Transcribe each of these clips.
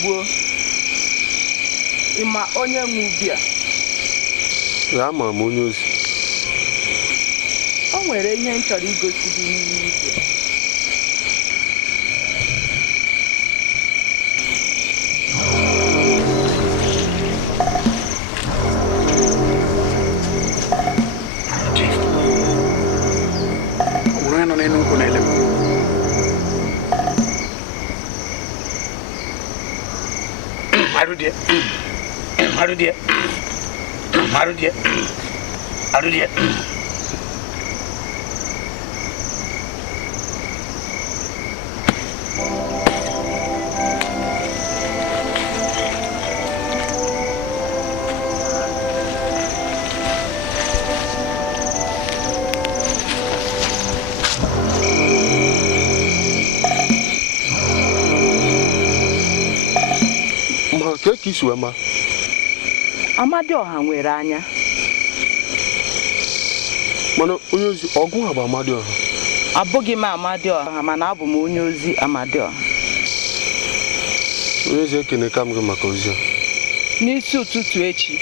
gboo. Ịma onye nwe ubi a? Ya ama m onye ozi. O nwere ihe m chọrọ igosi gị n'ime ubi a. Isuema Amadioha nwere anya. Mana onye ozi ọgụ ha bụ Amadioha. Abụghị m Amadioha mana abụ m onye ozi Amadioha. Onye ozi ekene ka m gị maka ozi a. N'isi ụtụtụ echi,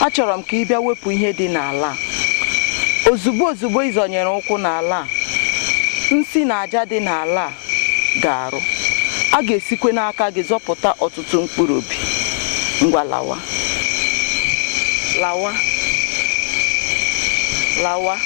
achọrọ m ka ị bịa wepụ ihe dị n'ala. Ozugbo ịzọnyere ụkwụ n'ala, nsị na aja dị n'ala ga-arụ. A ga-esikwe n'aka gị zọpụta ọtụtụ mkpụrụ obi. Ngwa lawa. Lawa. Lawa.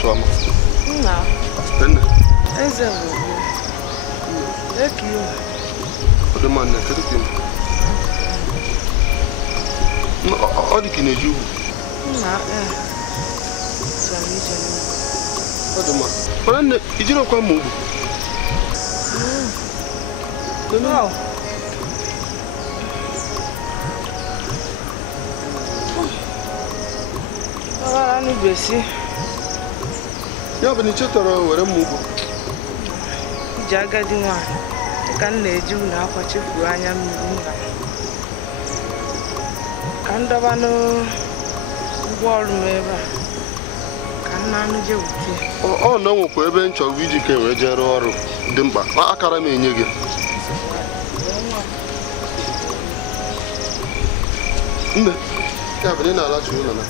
Chama. Não. Entende? Esse é aqui. O de mano, que aqui. Não, olha que nem jogo. Não, é. O de mano. Olha, e de novo com a mão. Não. Agora não desce. Ya bani chetara were mugo. Jaga di nwa. Ka na-eju na akwa chefu anya mmiri nna. Ka ndọba no ngwa ọrụ m ebe a. Ka ọ na nwekwa ebe nchọrọ iji ka wee jere ọrụ dị mkpa akara m enye gị nne ya bụ na ala chụrụ na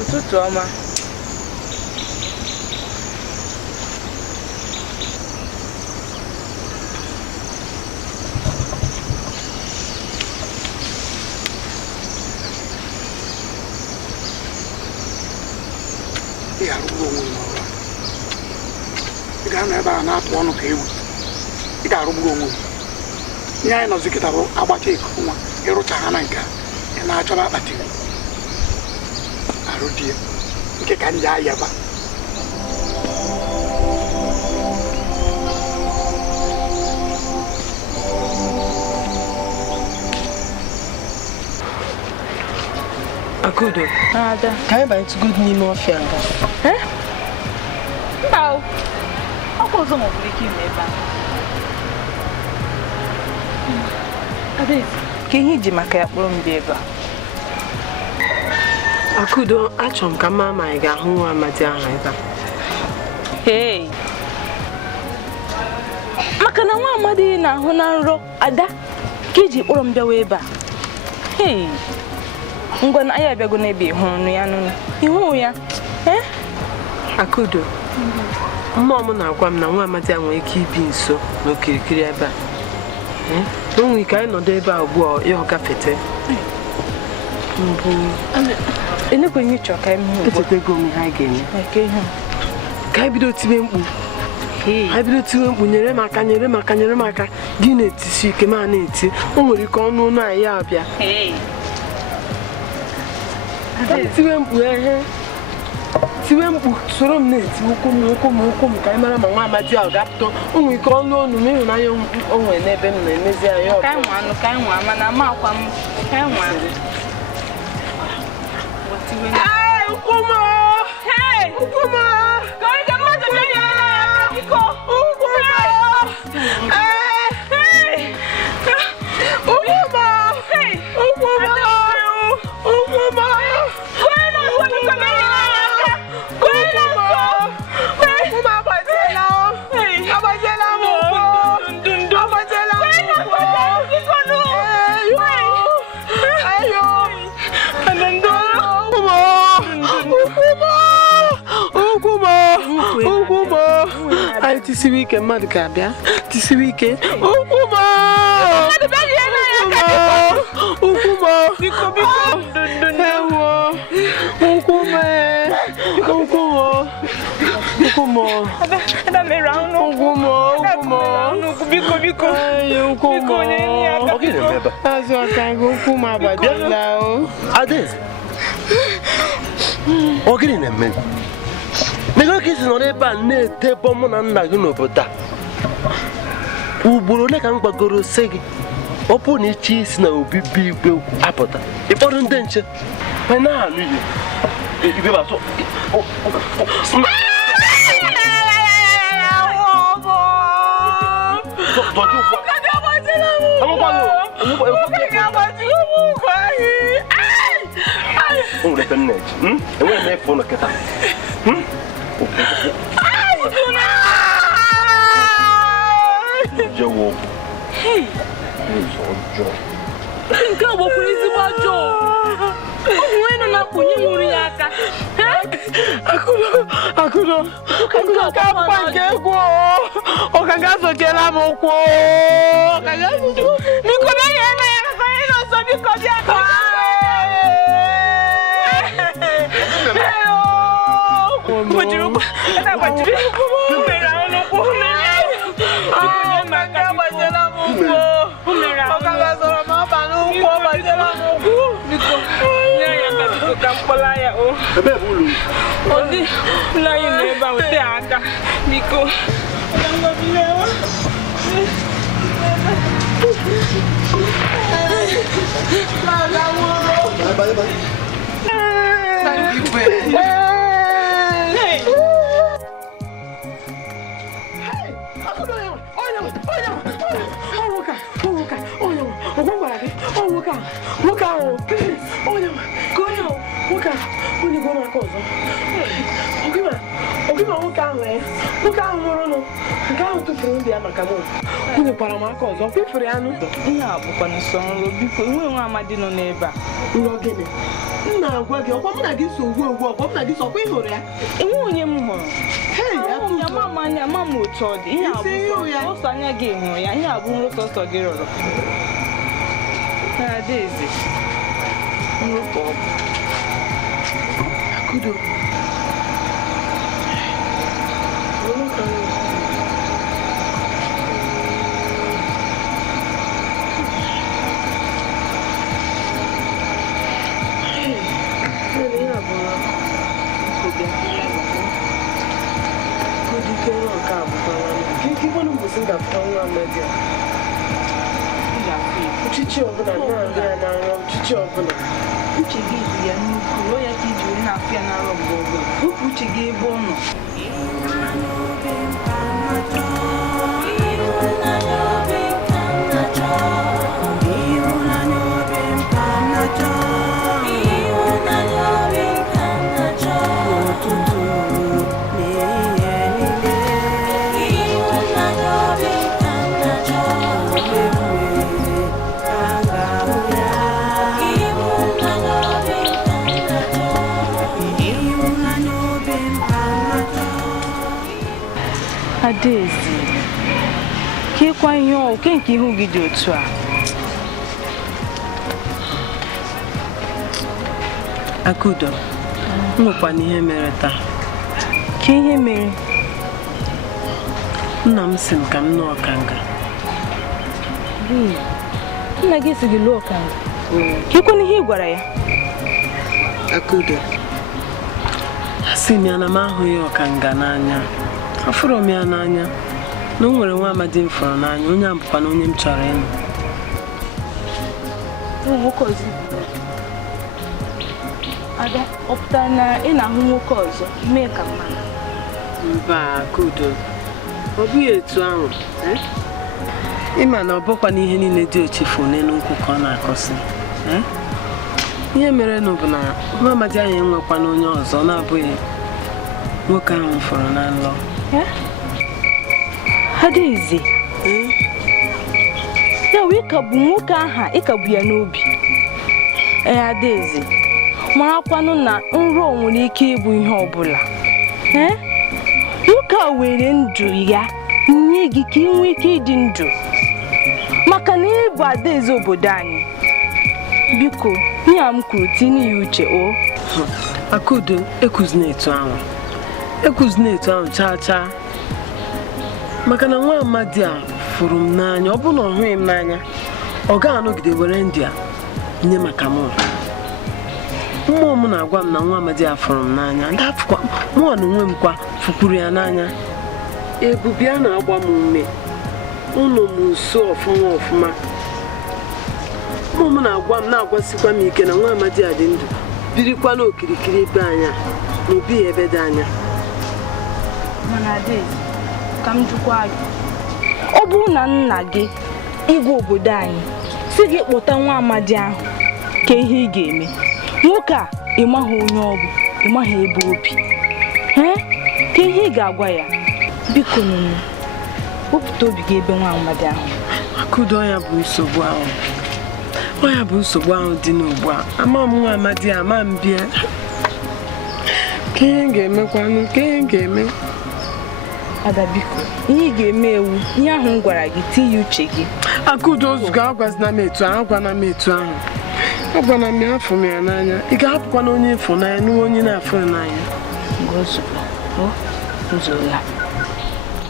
Ụtụtụ ọma. Ya rugbo onwe n'ọrụ. Ị ga-anọ ebe a na-atụ ọnụ ka ewu. Ị ga-arụgbu onwe. Ihe anyị nọzi kịta bụ agbacha ikuku nwa ịrụcha ha na nke ị na-achọba akpati arụ di ya nke ka ndị ayaba Obodo. Ada. Ka anyị banye good n'ime ọfịa nga. Mba o. Ọkwa ọzọ ma ọ bụrụ ike ime ebe a. Adaeze, ka ihe iji maka ya kpọrọ m dị ebe a. Akudo, achọrọ m ka mama anyị ga-ahụ nwa amadi ahụ ebe a. Hey, maka na nwa amadi na ahụ na nrọ ada ka iji kpọrọ m bịawa ebe a. Hey, ngwa na ya bịago n'ebe hụrụ ya nụ. Ihu ya. Akudo. Mmụọ m na-agwa m na nwa amadi nwere ike ibi nso n'okirikiri ebe a. O nwere ike anyị nọdụ ebe a ugbu a ya ọ gafete. Enekwenye chọ ka eme ugbu. Echetego m ihe anyị ga-eme. Ka anyị bido tibe mkpu. Anyị bido tibe mkpu, nyere m aka, nyere m aka, nyere m aka. Gị na-etisi ike ma na-eti. O nwere ike ọnụ ụlọ anyị ya abịa. Tibe mkpu tiwe mkpu soro m na-eti ụkwụ m ka anyị mara ma nwa amadi ahụ ga-apụta. O nwere ike ọnụ ọnụ m ịhụnanya o nwere n'ebe m na-emezi anya ọbụla. Ka anyị nwa anụ, ka anyị nwa ama na ama akwa m. Ka anyị nwa anụ. Tisiwe ike mmadụ ka abịa. Tisiwe ike. Nego ka isi nọ n'ebe a na-ete bọmụ na nna gị n'obodo a. Ugboro ole ka m gbagoro sị gị ọ bụ na iche isi na obibi igwe apụta ịkpọrọ ndị nche na-anụ igwe batụ Nke a bụ ezigbo ajọ. Ụmụ nọ na-akwụnye nwụrụ ya aka. Akudo ka mkpa nke egwu ọ ka ga-azọkela m ụkwụ. Biko bịa ya na ya ka anyị nọsọ biko bịa ka. Bujuru ụkwụ. Ada gbajiri. Mere ahụ n'ụkwụ. Odi lain leba uti aka biko. Nwoke ahụ nwụrụ nụ nke ahụ tụfuru ndị ya maka m unu kwara m aka ọzọ kwefere anụ. Ihe a bụkwa nsọ nrọ biko enwe nwa amadi nọ n'ebe a. Nrọ gịnị? M na-agwa gị ọkwa mụ na gị so ugwu ọkwa mụ na gị so ọkwa ị hụrụ ya. Enwe onye m hụrụ. Ama m otu ọ dị. Ihe a bụ sọsọ anya gị hụrụ ya. Ihe a bụ nrọ sọsọ gị rọrọ. Adaeze. Nrọ ka ọ bụ. Akudo. Chichi ọbụla na-arịa ya n'arọ chichi ọbụla. Uche gị bụ ya nnukwu, ọ ya ka iji wee na-afụ ya n'arọ mgbe ọbụla. Wepụ uche gị ebe ọ nọ. Adaeze, ka ịkwa ihe oke nke ihu gị dị otu a. Akudo, nwekwana ihe mere taa. Ka ihe mere? Nna m sị m ka m nụọ ọkanga. Nna gị si gị lụọ ọkanga? Ka ịkwana ihe ị gwara ya? Akudo, asị m ya na m ahụghị ọkanga n'anya. Afụrụ m ya n'anya na o nwere nwa amadi m fọrọ n'anya, onye a bụkwa na onye m chọrọ ịnụ. Nwoke ọzọ? Ada, ọ pụtara na ị na-ahụ nwoke ọzọ mee ka mmadụ? Mba, Akudo, ọ bụghị etu ahụ. Ịma na ọ bụkwa na ihe niile dị ochefu n'elu nkwụ ka ọ na-akọsị. Ihe mere nụ bụ na nwa amadi anyị enwekwana onye ọzọ na-abụghị nwoke ahụ m fọrọ na nlọ. Adaeze, ya wee ịkagbu nwoke aha ịkagbu ya n'obi. Adaeze, marakwanụ na nrọ nwere ike ịbụ ihe ọbụla. Nwoke a were ndụ ya nye gị ka ị nwee ike ịdị ndụ maka na ịbụ adaeze obodo anyị. Biko, ihe a m kwuru tinye ya uche. O Akudo, ekuzina etu ahụ. Ekuzina etu ahụ chaa chaa. Maka na nwa amadi a fụrụ m n'anya, ọ bụ na ọ hụghị m n'anya, ọ ga-anọgide were ndị a nye maka mụ. Mmụọ m na-agwa m na nwa amadi a fụrụ m n'anya, ndị afụkwa mụọ na onwe m kwa fụkwuru ya n'anya. Ebube a na-agba m ume, ụnụ m nso ọfụma. Mmụọ m na-agwa m na-agwasikwa m ike na nwa amadi a dị ndụ, birikwa n'okirikiri ebe anya na obi ebe dị anya. Mana Adaeze, ka m jụkwa gị, ọ bụrụ na nna gị igwe obodo anyị si gị kpọta nwa amadi ahụ, ka ihe ị ga-eme? Nwoke a ịmaghị onye ọ bụ, ịmaghị ebe obi, ka ihe ị ga-agwa ya? Biko nụnụ, wepụta obi gị ebe nwa amadi ahụ. Akudo, ya bụ nsogbu ahụ. Ọ ya bụ nsogbu ahụ dị n'ugbu a. Ama m nwa amadi ama m bịa. Ka ihe ga-emekwanụ, ka ihe ga-eme? Ada, biko, ihe ị ga-eme ewu ihe ahụ m gwara gị, tinye uche gị. Akudo, ozugbo agwazina m etu ahụ, agwana m etu ahụ. Agwana m ya, afụ m ya n'anya. Ị ga-ahapụkwa na onye ịfụ n'anya n'uwe onye na-afụ n'anya. Ozugbo ya,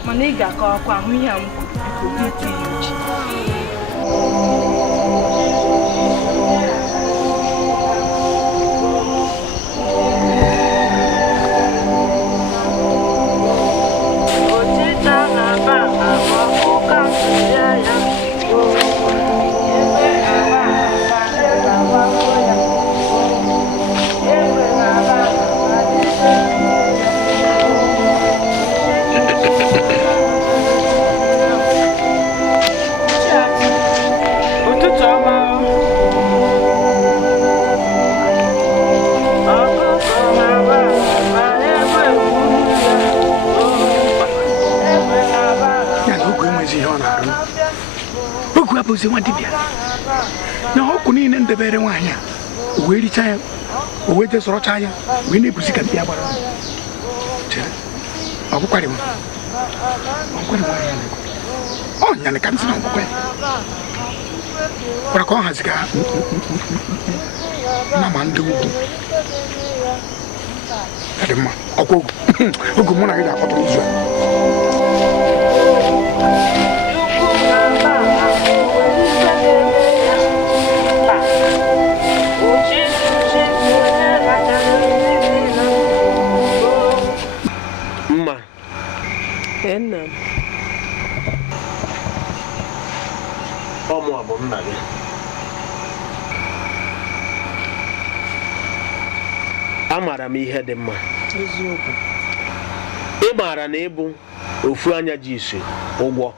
mana ị ga-akọwakwa ahụ ihe a m kwuru, biko gị tinye uche. Ozi nwa dibịa na ọkụ niile ndebere nwaanyị a wee richa ya, o wee jesọrọcha ya, wee na-ebuzi ka ya gbara ọ bụkwarị m ọ nyane ka nsị na ọgbụkọ ya gwara ka ọ haziga na ma ndị ugwu dị mma ọkwa ogu mụ na gị ga-akpọta izu a. Nna m, ọmụ bụ nna gị. Amaara m ihe dị mma. eziokwu. Ị maara na ịbụ ofu anya ji isi ụgwọ.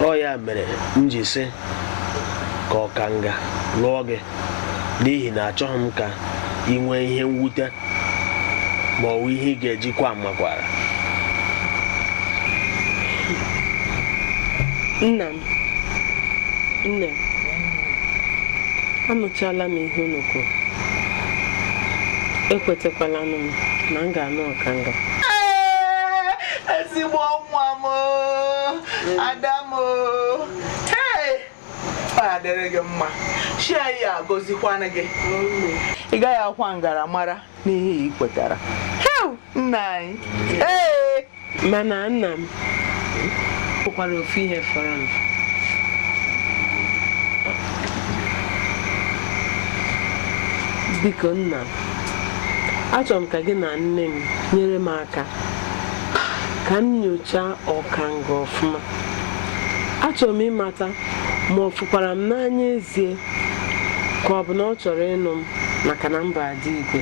Ọ ya mere m ji sị ka ọkanga lụọ gị, n'ihi na achọghị m ka ị nwee ihe mwute ma ọ bụ ihe ị ga-ejikwa amakwara. Nna m, nne m, anụchala m ihe unu kwuru. Ekwetekwala m na m ga-anụ ọkanga. Ezigbo nwa m Adamo. Hey! Adere gị mma. Chi anyị agọzikwana gị. Ị gaghị akwa ngaramara n'ihe ị kwetara. Nna anyị. Ee! Mana nna m kwukwara ofu ihe fọrọ m. Biko nna m, achọrọ m ka gị na nne m nyere m aka ka m nyochaa ọkanga ọfụma. Achọrọ m ịmata ma ọ fụkwara m n'anya ezie ka ọ bụ na ọ chọrọ ịnụ m maka na mba adị igwe,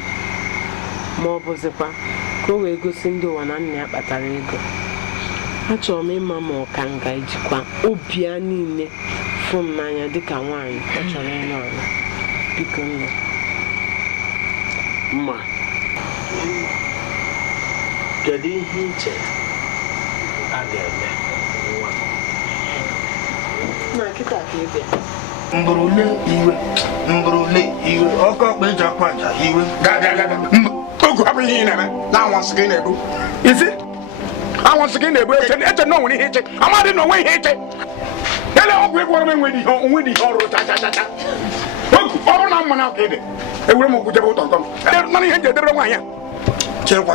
ma ọ bụzikwa ka o wee gosi ndị ụwa na nna ya kpatara ego. Achọrọ m ịma ma ọkanga ejikwa obi ya niile fụ m n'anya dịka nwaanyị ọ chọrọ ịnụ ala. Biko nna. Mma, kedu ihe iche a ga-eme nwa? Na kịta ka ebe mburule iwe ọkọ ọkpa eji akwa aja iwe ogu abụ ihe ị na-eme na anwansị gị na-ebu isi anwansị gị na-ebu eche na onwere ihe iche amadị na onwe ihe iche ele ọgwụ ịgwọrọ m enwe ihe ọrụ chachachacha ogu ọ bụrụ na mma na aka ede ewere m okwu jebe ụtọ nkọ m mana ihe nji edebere nwaanyị a chekwa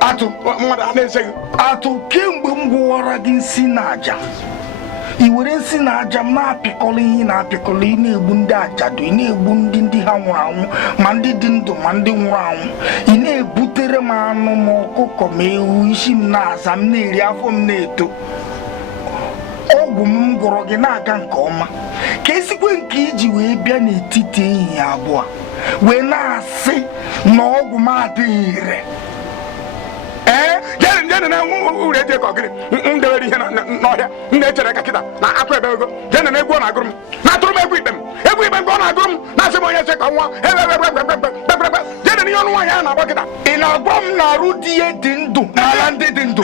atụ mmadụ a na-eseghị atụ kemgbe m gwụwara gị nsị na aja i were nsị na aja m na-apịkọrọ ihe na-apịkọrọ ị na-egbu ndị ajadu ị na-egbu ndị ha nwụrụ anwụ ma ndị dị ndụ ma ndị nwụrụ anwụ ị na-ebutere m anụ ma ọkụkọ ma ewu isi m na-aza m na-eri afọ m na-eto ọgwụ m gwọrọ gị na-aga nke ọma ka esikwe nke iji wee bịa n'etiti ehihie abụọ wee na-asị na ọgwụ m adịghị ire. jene na uru eji ego gịnị ndewere ihe n'ọhịa nna echere ka kịta na atụ ebe ego jene na egwu ọ na-agụrụ m na-atụrụ m egwu ikpe nke ọ na-agụrụ m na-asị m onye ese ka nwa jene n'ihe ọnụ nwaanyị a na-agba kịta. Ị na-agwa m na arụ di ya dị ndụ n'ala ndị dị ndụ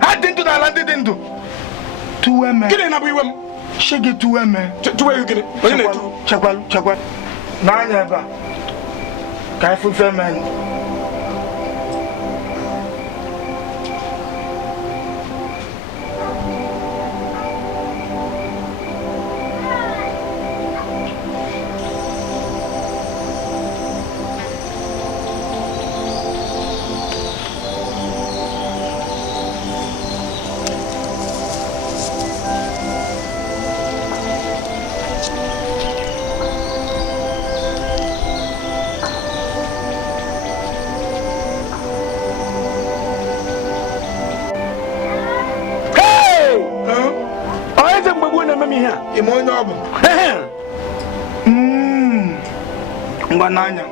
ha dị ndụ n'ala ndị dị ndụ tuweme gịnị na-abụ iwe m shege tuweme tuwe gịnị onye na-etu chekwalu n'anya ebe a ka ifufe men ime onye ọ bụ ngwa n'anya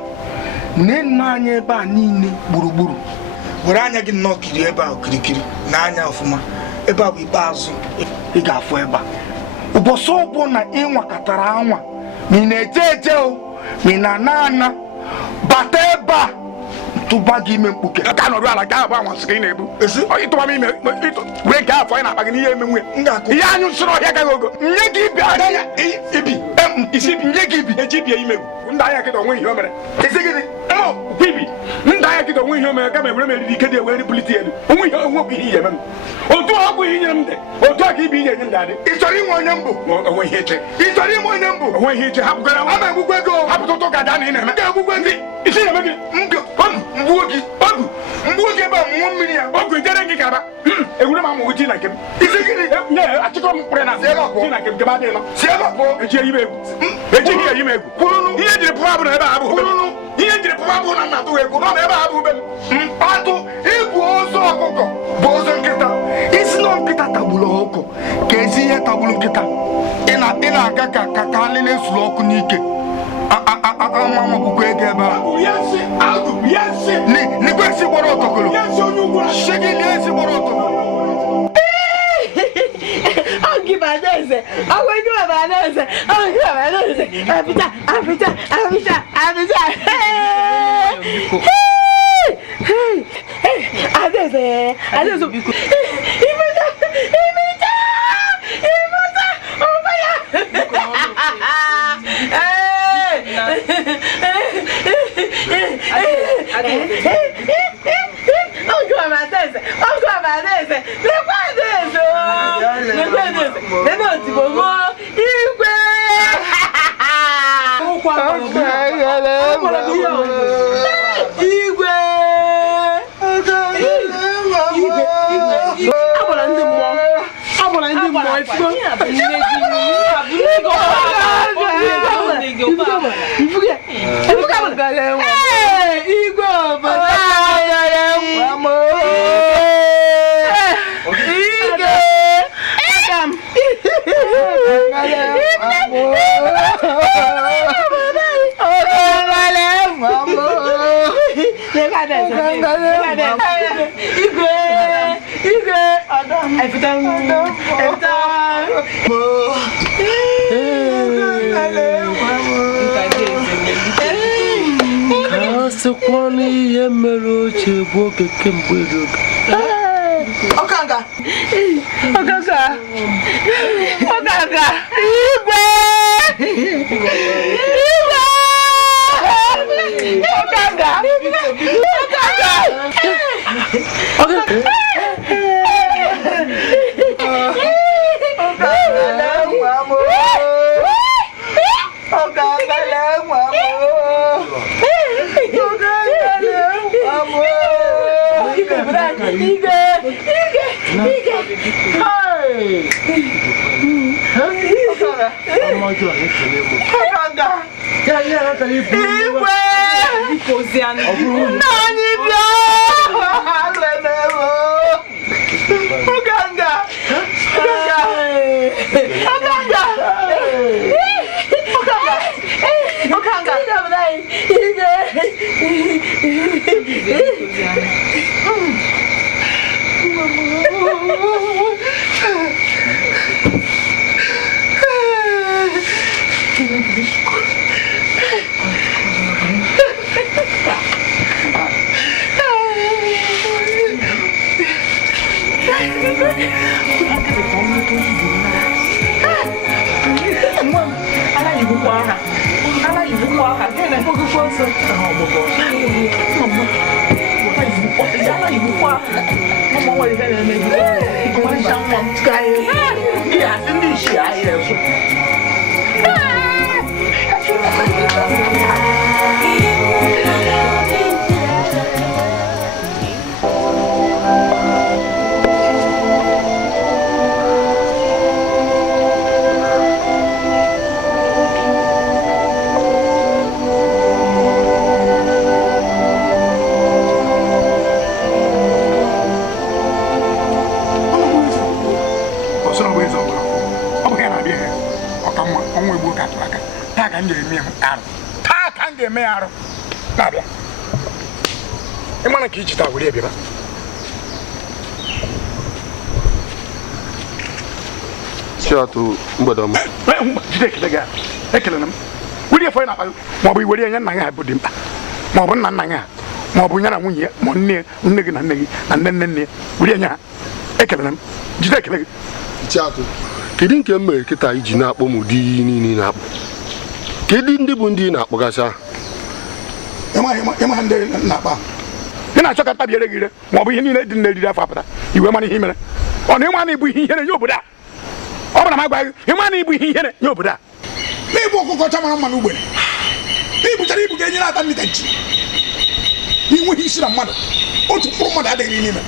nne anya ebe a niile gburugburu were anya gị nnọọ kiri ebe a okirikiri n'anya ọfụma ebe a bụ ikpeazụ ị ga-afụ ebe a ụbọchị ọbụ na ị nwakọtara anwa ma ị na-eje eje o ma ị na-ana bata ebe a tụba gị ime mkpuke ka nọdụ ala ga abụ anwansị gị na-ebu ịtụba m ime wee nke afọ ị na-akpa gị n'ihe eme nwunye ihe anyụ nsịrị ọhịa gaghị ogo nye gị ibi ibi isi nye gị ibi eji ibie imegwu ndị anya kịta onwe ihe o mere isi gịnị ibi ndị anya kịta onwe ihe o mere kama ewere m eriri ike dị ewere ribulite elu onwe ihe onwekwu ihe eme m otu ọ bụ ihe nyere m dị otu a ka ibi ihe enye ndị adị ị chọrọ inwe onye mbụ onwe ihe iche ị chọrọ inwe onye mbụ onwe ihe iche hapụgara a na-egbukwa ego hapụta ụtụ gaja na ị na-eme ga-egbukwa gị isi na-eme gị mgbuo gị ebe a mmụọ mmiri ya ọgwụ ijere gị ka aba ewure m amụghị ji na nke m isi gịnị nye achịkọrọ m mkpụrụ na ji na nke m adịghị nọ si ebe pụọ eji eyi m egwu ejighị eyi m egwu ihe jiri pụọ abụ na ebe a abụ ihe jiri pụọ abụ na nna atụ egwu nọ na ebe a abụ ube m atụ ịbụ ozu ọkụkọ bụ ozu nkịta isi na nkịta tagburu ọkụ ka ezi ihe tagburu nkịta ị na-aga ka alịla esuru ọkụ n'ike amamabukwa ego ebe a n'igwe esi gbara ọtọgolo shegi na esi gbara ọtọgolo Onde vai, Madeza? ozugbo mo igwe igwe abụla ndị mmụọ ifugo igwe obodo Sekwana ihe mere ochie bụ oge kemgbe edobe. Ọkanga igwe Emana ki chita wuri ebira. Chiatu mbadam. Jide kilega. Ekelenam. Wuri efo na ma bu wuri anya na ha bu dimpa. Ma bu nna ya. Ma bu nya na nwunye, ma nne gị na nne gị na nne wuri anya. Ekelenam. Jide kilega. Chiatu. Kedu nke mere kịta iji na-akpọ m ụdị niile na-akpọ? Kedu ndị bụ ndị na-akpọgasị? Ịma ndị na-akpa. Ị na-achọ ka tabiere gị ire ma ọ bụ ihe niile dị n'eriri afọ apụta iwe mana ihe mere. Ọ na ịma na ịbụ ihe ihere nye obodo a. Ọ bụrụ na m agwa gị ịma na ịbụ ihe ihere nye obodo a. N'ịbụ ọkụkọ ọcha mara mma n'ugbene. N'ịbụchara ibu ga enyere ata nlita nchi. N'inweghị isi na mmadụ. Otu mkpụrụ mmadụ adịghị n'ime.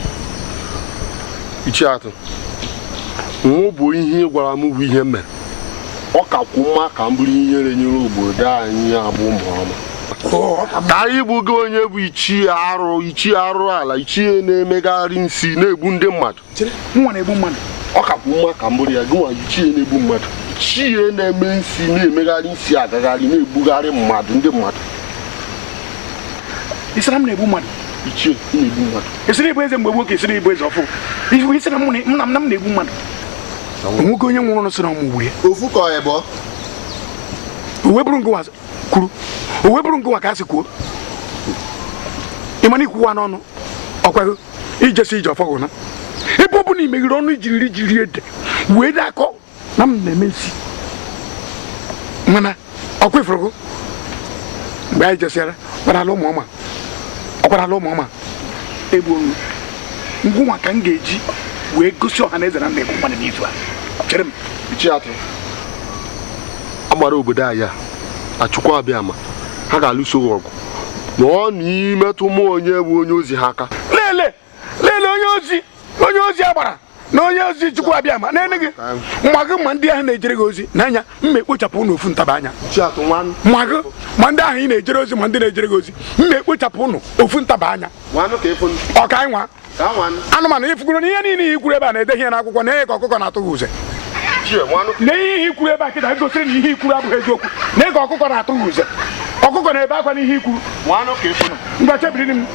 Chiatu. Nwa bụ ihe gwara m bụ ihe mere. Ọ ka kwụ mma ka m bụrụ ihere nyere obodo anyị abụ ụmụọma. Ka anyị bụgo onye bụ ichie arụ ala, ichie na-emegharị nsi na-egbu ndị mmadụ. Nwa na-egbu mmadụ. Ọ ka kwụ mma ka m bụrụ ya gị nwa ichie na-egbu mmadụ. Ichie na-eme nsi na-emegharị nsi agagharị na-egbugharị mmadụ ndị mmadụ. Isara m na-egbu mmadụ. Ichie na-egbu mmadụ. Esiri ịbụ eze mgbe gboo ka esiri ịbụ eze ọfụ. Ihu isi na m na-egbu mmadụ. Nwoke onye nwụrụ n'ụsọ na ọmụgbu ya. Ofu ka ọ ebe uwe bụrụ ngụwa kwuru. Uwe bụrụ ngụwa ka a sị kwuo. Ịmana ikwuwa n'ọnụ. Ọkwago ijesi ije ọfọgụ na. Ebe ọ bụ na imeghere ọnụ ijiri ede. Wee dị akọ na m na-eme nsi. Mana ọkwa ifuru mgbe anyị jesịara kwarala ụmụọma egbu onu ngwụnwa ka m ga-eji wee gosi ọha na eze na mmegbu mmadụ n'izu a. Chere m. Ichiatụ agbara obodo anyị a Chukwu abịa ma ha ga-alụso ọgụ nọọ n'imetụ mụ onye bụ onye ozi ha aka. Lele onye ozi agbara na onye ozi Chukwu abịa ma na-ene gị mma gị ma ndị ahụ na-ejere gị ozi n'anya mma ekpochapụ ụnụ ofu ntaba anya. Mma gị ma ndị ahụ ị na-ejere ozi ma ndị na-ejere gị ozi mma ekpochapụ ụnụ ofu ntaba anya. Ọka anyị nwa anụmanụ ifugoro na ihe niile ihe ikwuru ebe a na-ede ihe n'akwụkwọ na-enye ka ọkụkọ na-atụ gị uze. Na ihe ikwuru ebe a kịta gosiri na ihe ikwuru abụghị eziokwu na ka ọkụkọ na-atụ gị uze. Ọkụkọ na-ebe akwa n'ihe ikwuru. Ngwa chebiri m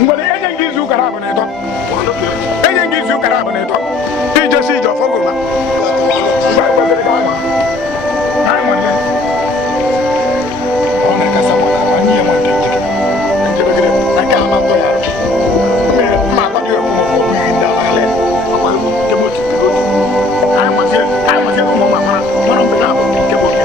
ngwere enye gị izu ụka abụ na ịtọ. Enye gị izu ụka abụ na ịtọ. Ijesi ije ọfọ goma. Ọ na-ekasa mụ na anyị ya nwere ike. Njebegide aka ama tọ ya. Ma akwa dị ọkụ ma ọ bụ ihe ndị abalị. Ọkwa nke motu nke otu. Anyị mazie ụmụ nwa mara mara mgbe na-abụ nke nwoke.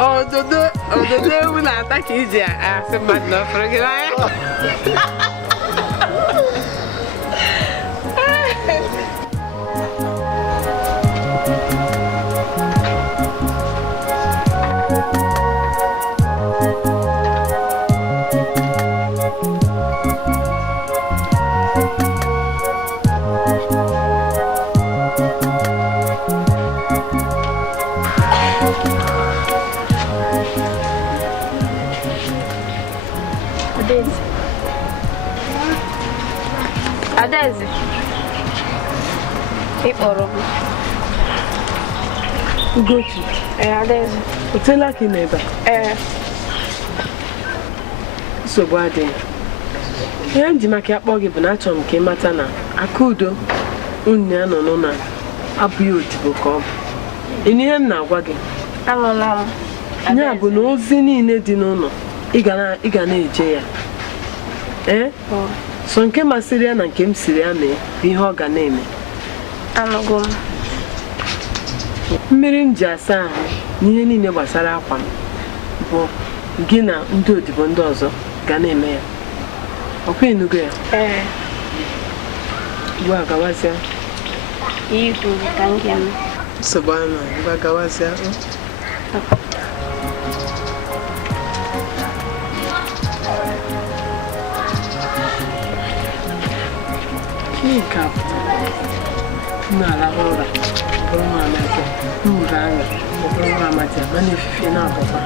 Obodo ewu na-ata ka iji asị mmadụ na ọfụrụ gị n'anya. Adaeze, ị kpọrọ m. Ugochi. Adaeze. O teela ka ị n'ebe a? Nsogbu adịghị. Ihe m ji maka akpọ gị bụ na achọrọ m ka ị mata na Akudo unu ya nọ na abụghị odibo ka ọ bụ. Ị na ihe m na-agwa gị? Anụla m. Ya bụ na ozi niile dị n'ụlọ ị ga na-eje ya. So nke masịrị ya na nke m siri ya mee bụ ihe ọ ga na-eme. Anụgo m. Mmiri m ji asa ahụ na ihe niile gbasara akwa m bụ gị na ndị odibo ndị ọzọ ga na-eme ya. Ọkwa ịnụgo ya? Ugbu a gawazịa. Ihe kwuru ka m ga-eme. Nsogbu anụ ngwa gawazịa. Nke a pụtara na-arahụ ụra bụrụ nwa amadi mụrụ anya bụrụ nwa amadi ma na-efife na-abụba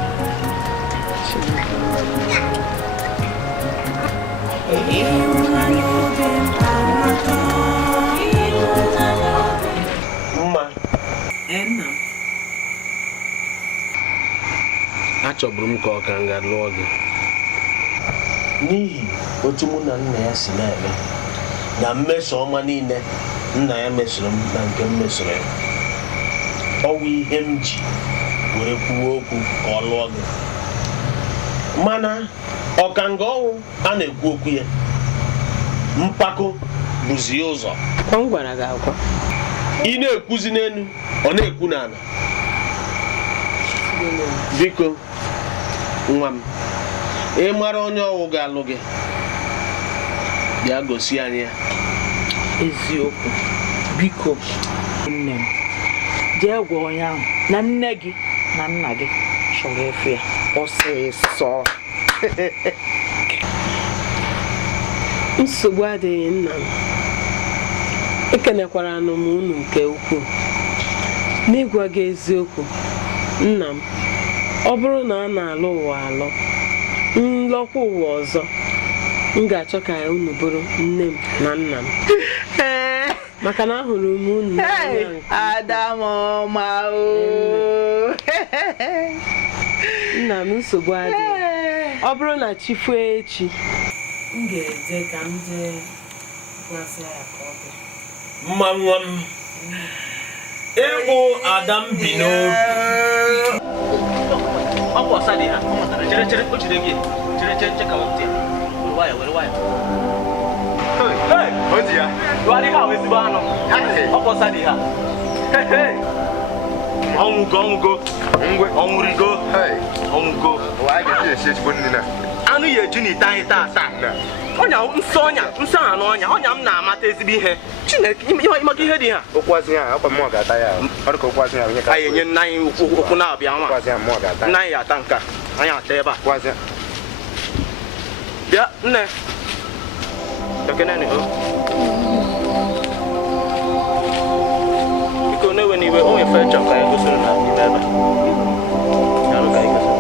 mma achọburu m ka ọ ka nga lụọ gị n'ihi otu mụ na nna ya si na-eme na mmeso ọma niile nna ya mesoro m na nke m mesoro ya. Ọ bụ ihe m ji were kwuo okwu ka ọ lụọ gị mana ọkanga ọnwụ a na-ekwu okwu ya mpako bụzi ya ụzọ. M gwara gị agwa ị na-ekwuzi n'elu ọ na-ekwu n'ala. Biko nwa m ị mara onye ọwụ ga-alụ gị bịa gosi anyị ya. Eziokwu biko nne m jee gwa onye ahụ na nne gị na nna gị chọrọ efu ya ọsịsọ. Nsogbu adịghị nna m. Ekenekwara m unu nke ukwuu. N'ịgwa gị eziokwu nna m, ọ bụrụ na a na-alụ ụwa alụ nlọkwa ụwa ọzọ m ga-achọ ka unu bụrụ nne m na nna m. maka na ahụrụ m unu. Adamoma o. Nna m nsogbu adịghị. Ọ bụrụ na chi fuo echi, m ga-eje ka m jee gwasị ya ka ọ bịa. Mma nwa m. Ịbụ Adam bi n'obi. Ọ bụ ọsa dị ha. Chere o jide gị. Chere ka wepụta ya. Were waya. Hey, o ji ya. Wari ha ezigbo anụ. Ọ bụ ọsa dị ha. Ọnwụgo. Ngwe ọnwụrigo. Ọnwụgo. Wa ga ji esi ezigbo nri na. Anụ ya eju n'ite anyị taa. Nsọ anụ ọnya m na-amata ezigbo ihe. Chineke ịmaka ihe dị ha. Okwazi ya, akwa mmụọ ga-ata ya. Ọ dị ka okwazi ya onye ka. Anyị enye nna anyị okwu na-abịa nwa. Okwazi ya mmụọ ga-ata. Nna anyị ata nka. Anyị ata ebe a. Okwazi ya. Bịa nne. Ekene o. Biko na-ewe n'iwe o nwere fe chọrọ ka anyị gosiri na ime ebe. Yarụ ka anyị gosiri.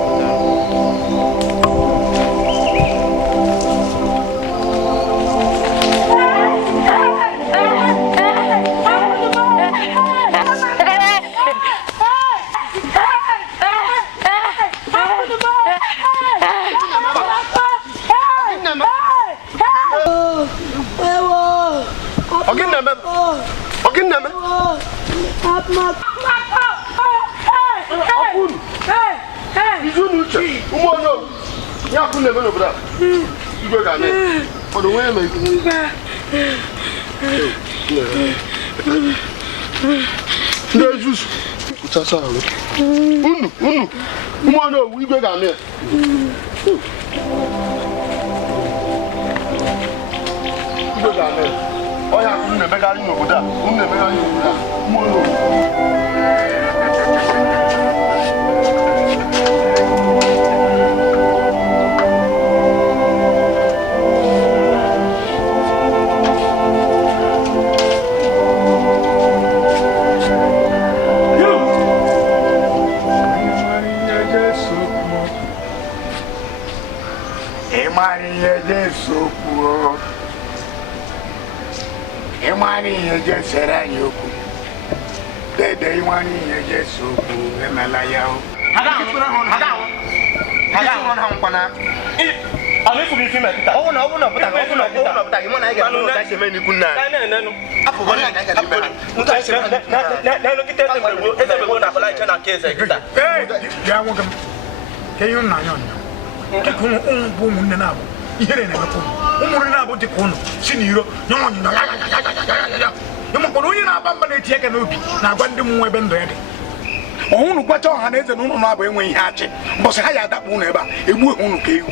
Unu kwacha ọha na eze na unu na-abụ enwe ihe achị mbọsị ha ya adakpụ unu ebe a egbu unu ka ewu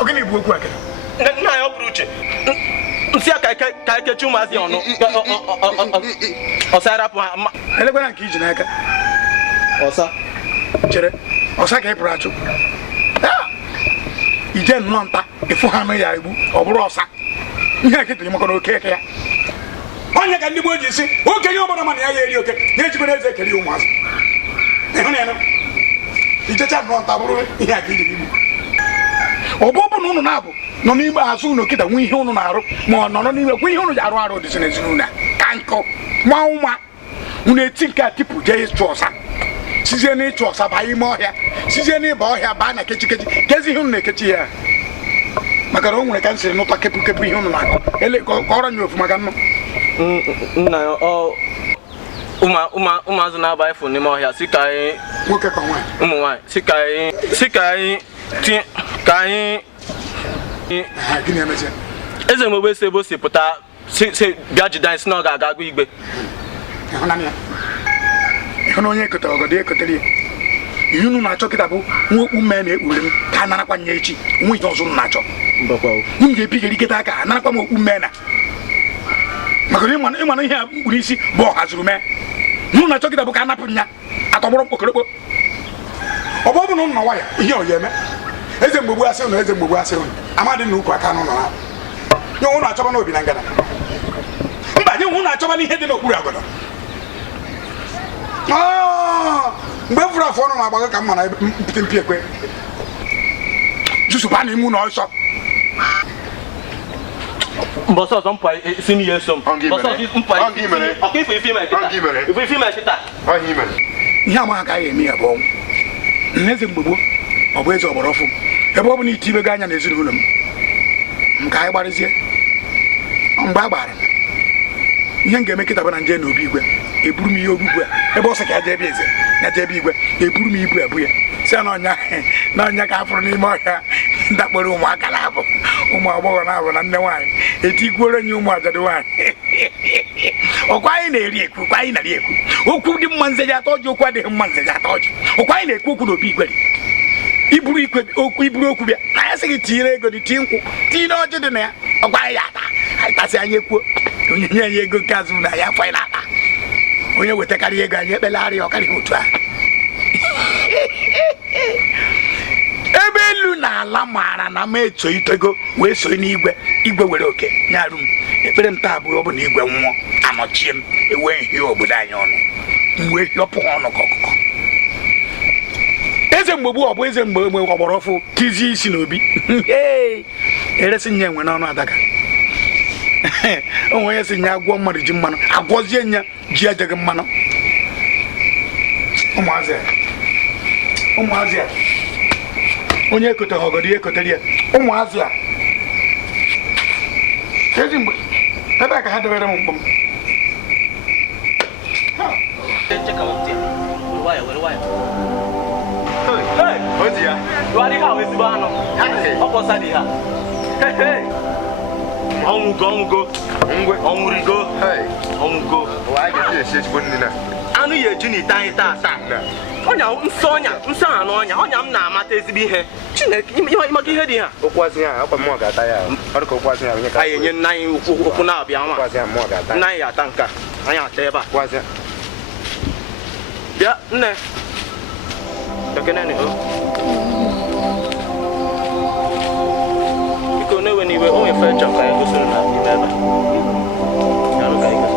ogene bụ okwu akịrị nna ya ọ bụrụ uche nsị ya ka ekechi ụmụazị ọnụ ọsa rapụ ha elekwana nke iji n'aka ọsa chere ọsa ka ị pụrụ achụ ije nnọọ nta efu ha nụ ya egbu ọ bụrụ ọsa ihe eketiri maka na oke eke ya onye ka ndị Igbo ji si okenye ọbụla mana ya eri oke na-ejibere eze ekele ụmụazị ijecha nnọọ nta bụrụ ihe a ka iji igbu ọbụbụ na ụnụ na-abụ nọ n'ime azụ ụnụ kịta nwe ihe ụnụ na-arụ ma ọ nọrọ n'ime kwe ihe ụnụ ji arụ arụ dịsị n'ezinụlọ a ka nkọ nwa nwa ụnụ eti nke a tipụ jee ịchụ ọsa sizie n'ịchụ ọsa baa ime ọhịa sizie n'ịba ọhịa baa na kechikechi kezi ihe ụnụ na-ekechi ya maka na o nwere ka m siri nụta kepụ ihe ụnụ na-akọ ele ka ọrọ nye ofu maka nnụ nna ya ụmụazụ na-aba ifụ n'ime ọhịa si ka anyị nwoke ka nwaanyị ụmụ nwaanyị si ka anyị gịnị emezie eze mgbe esi ebe o si pụta si bịa jide anyị si na ọ ga-aga agụ igbe ịhụ na onye ekotere ọgọdọ ekotere ya ihe unu na-achọ kịta bụ nwa okpu mee na-ekpure m ka a narakwa nye echi nwe ihe ọzọ unu na-achọ unu ga-ebigara iketa aka anarakwa m okpu mee na maka ịmana ihe a mkpụrụ isi bụ ọha zuru mee unu na-achọ kịta bụ ka a napụ nya atọgbọrọ mkpokọrọkpo ọ bụ na unu na nwaya ihe ọ ya eme eze mgbogbu asị unu eze mgbogbu asị unu amadị na ukwu aka n'ụlọ ha nye unu achọba n'obi na ngada mba nye unu achọba n'ihe dị n'okpuru agọdọ mgbe m fụrụ afọ ọnụ na-agbago ka m mana mpite mpi ekwe jusụpa n'ime ụlọ ọsọ Boss on point senior some. Boss on point. Okay, if you feel like that. If you feel like that. Oh, him. Yama ga me abon. Neze mgbugbo. Obo eze oborofu. Ebe obu ni tibe ganya na ezinụlọ m. Nka anyị gbarizie. Mgbe agbara. Ihe ngeme kita bana nje na obi igwe. Eburu m ihe obugbu a. Ebe ọsọ ka aje ebe eze. Na je ebe igwe. Eburu m ibu abu ya. Se na onya ka afụrụ n'ime ọhịa. Ndakporo ụmụ aka na abụ. Ụmụ agbọghọ na abụ na nne nwanyị. Etikworo nye ụmụ ajadu nwanyị. Ọkwa anyị na-eri ekwu, kwa anyị na-eri ekwu. Okwu dị mma nze ya atọji, okwu adịghị mma nze ya atọji. Ọkwa anyị na-ekwu okwu n'obi igwe. Iburu okwu bịa. Na ya sị gị tinyere ego dị tie nkwụ, tinye ọjị dị na ya. Ọkwa anyị ya ata. Anyị tasị anyị ekwuo. Onye nye anyị ego nke azụ na ya afọ anyị na-ata. Onye wetakarị ego anyị ekpelarị ọkarị otu a. Ebe elu na ala mara na m eto itego wee so n'igwe were oke nyarụ m ekpere m taa bụ ọ bụ na igwe nwụọ anọchie m ewe ihe obodo anyị ọnụ m wee hịọpụ ọnụ ka ọkụkọ eze mgbegbu ọ bụ eze mgbe ọgbọrọ ọfụ tizi isi n'obi eresi nye enwe n'ọnụ adaka onwe onye si nye agwọ mmadụ ji mmanụ agwọzie nya ji ejeghị mmanụ ụmụazị a onye ekoteghị ọgọdọ ihe ekotere ya ụmụazị a ezi mgbe ebe ka ha debere m mkpọ m anụ ya eju n'ite anyị taa asaa ọnya nsọ ha n'ọnya ọnya m na-amata ezigbo ihe Chineke ịmaka ihe dị ha anyị enye nna anyị okwu na-abịa nwa nna anyị ata nka anyị ata ebe a bịa nne biko na-ewe n'iwe o nwefe chọ ka anyị gosiri na n'ime ebe yarụ ka anyị gosiri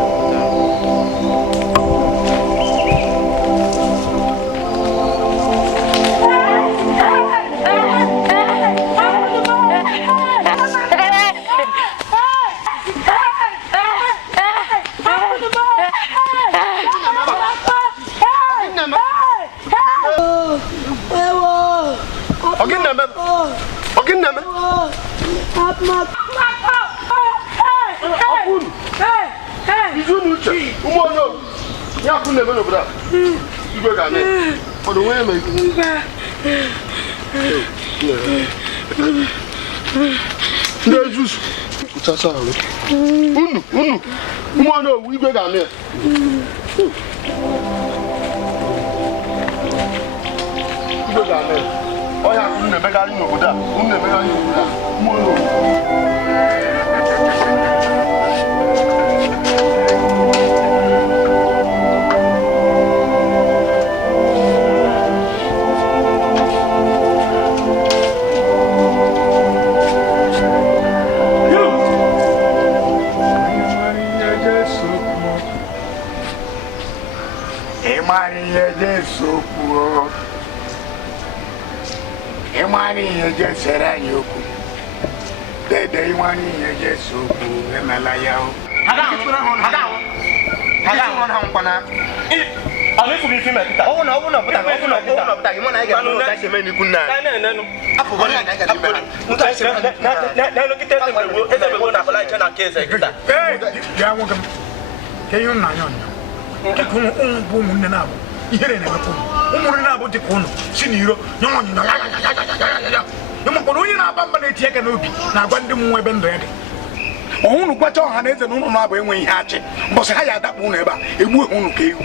ọhụrụ gwacha ọha na eze na ụlọ na-abụ enwe ihe achị mbọsị ha ya adakpụ ụlọ ebe a egbuo ụnụ ka ewu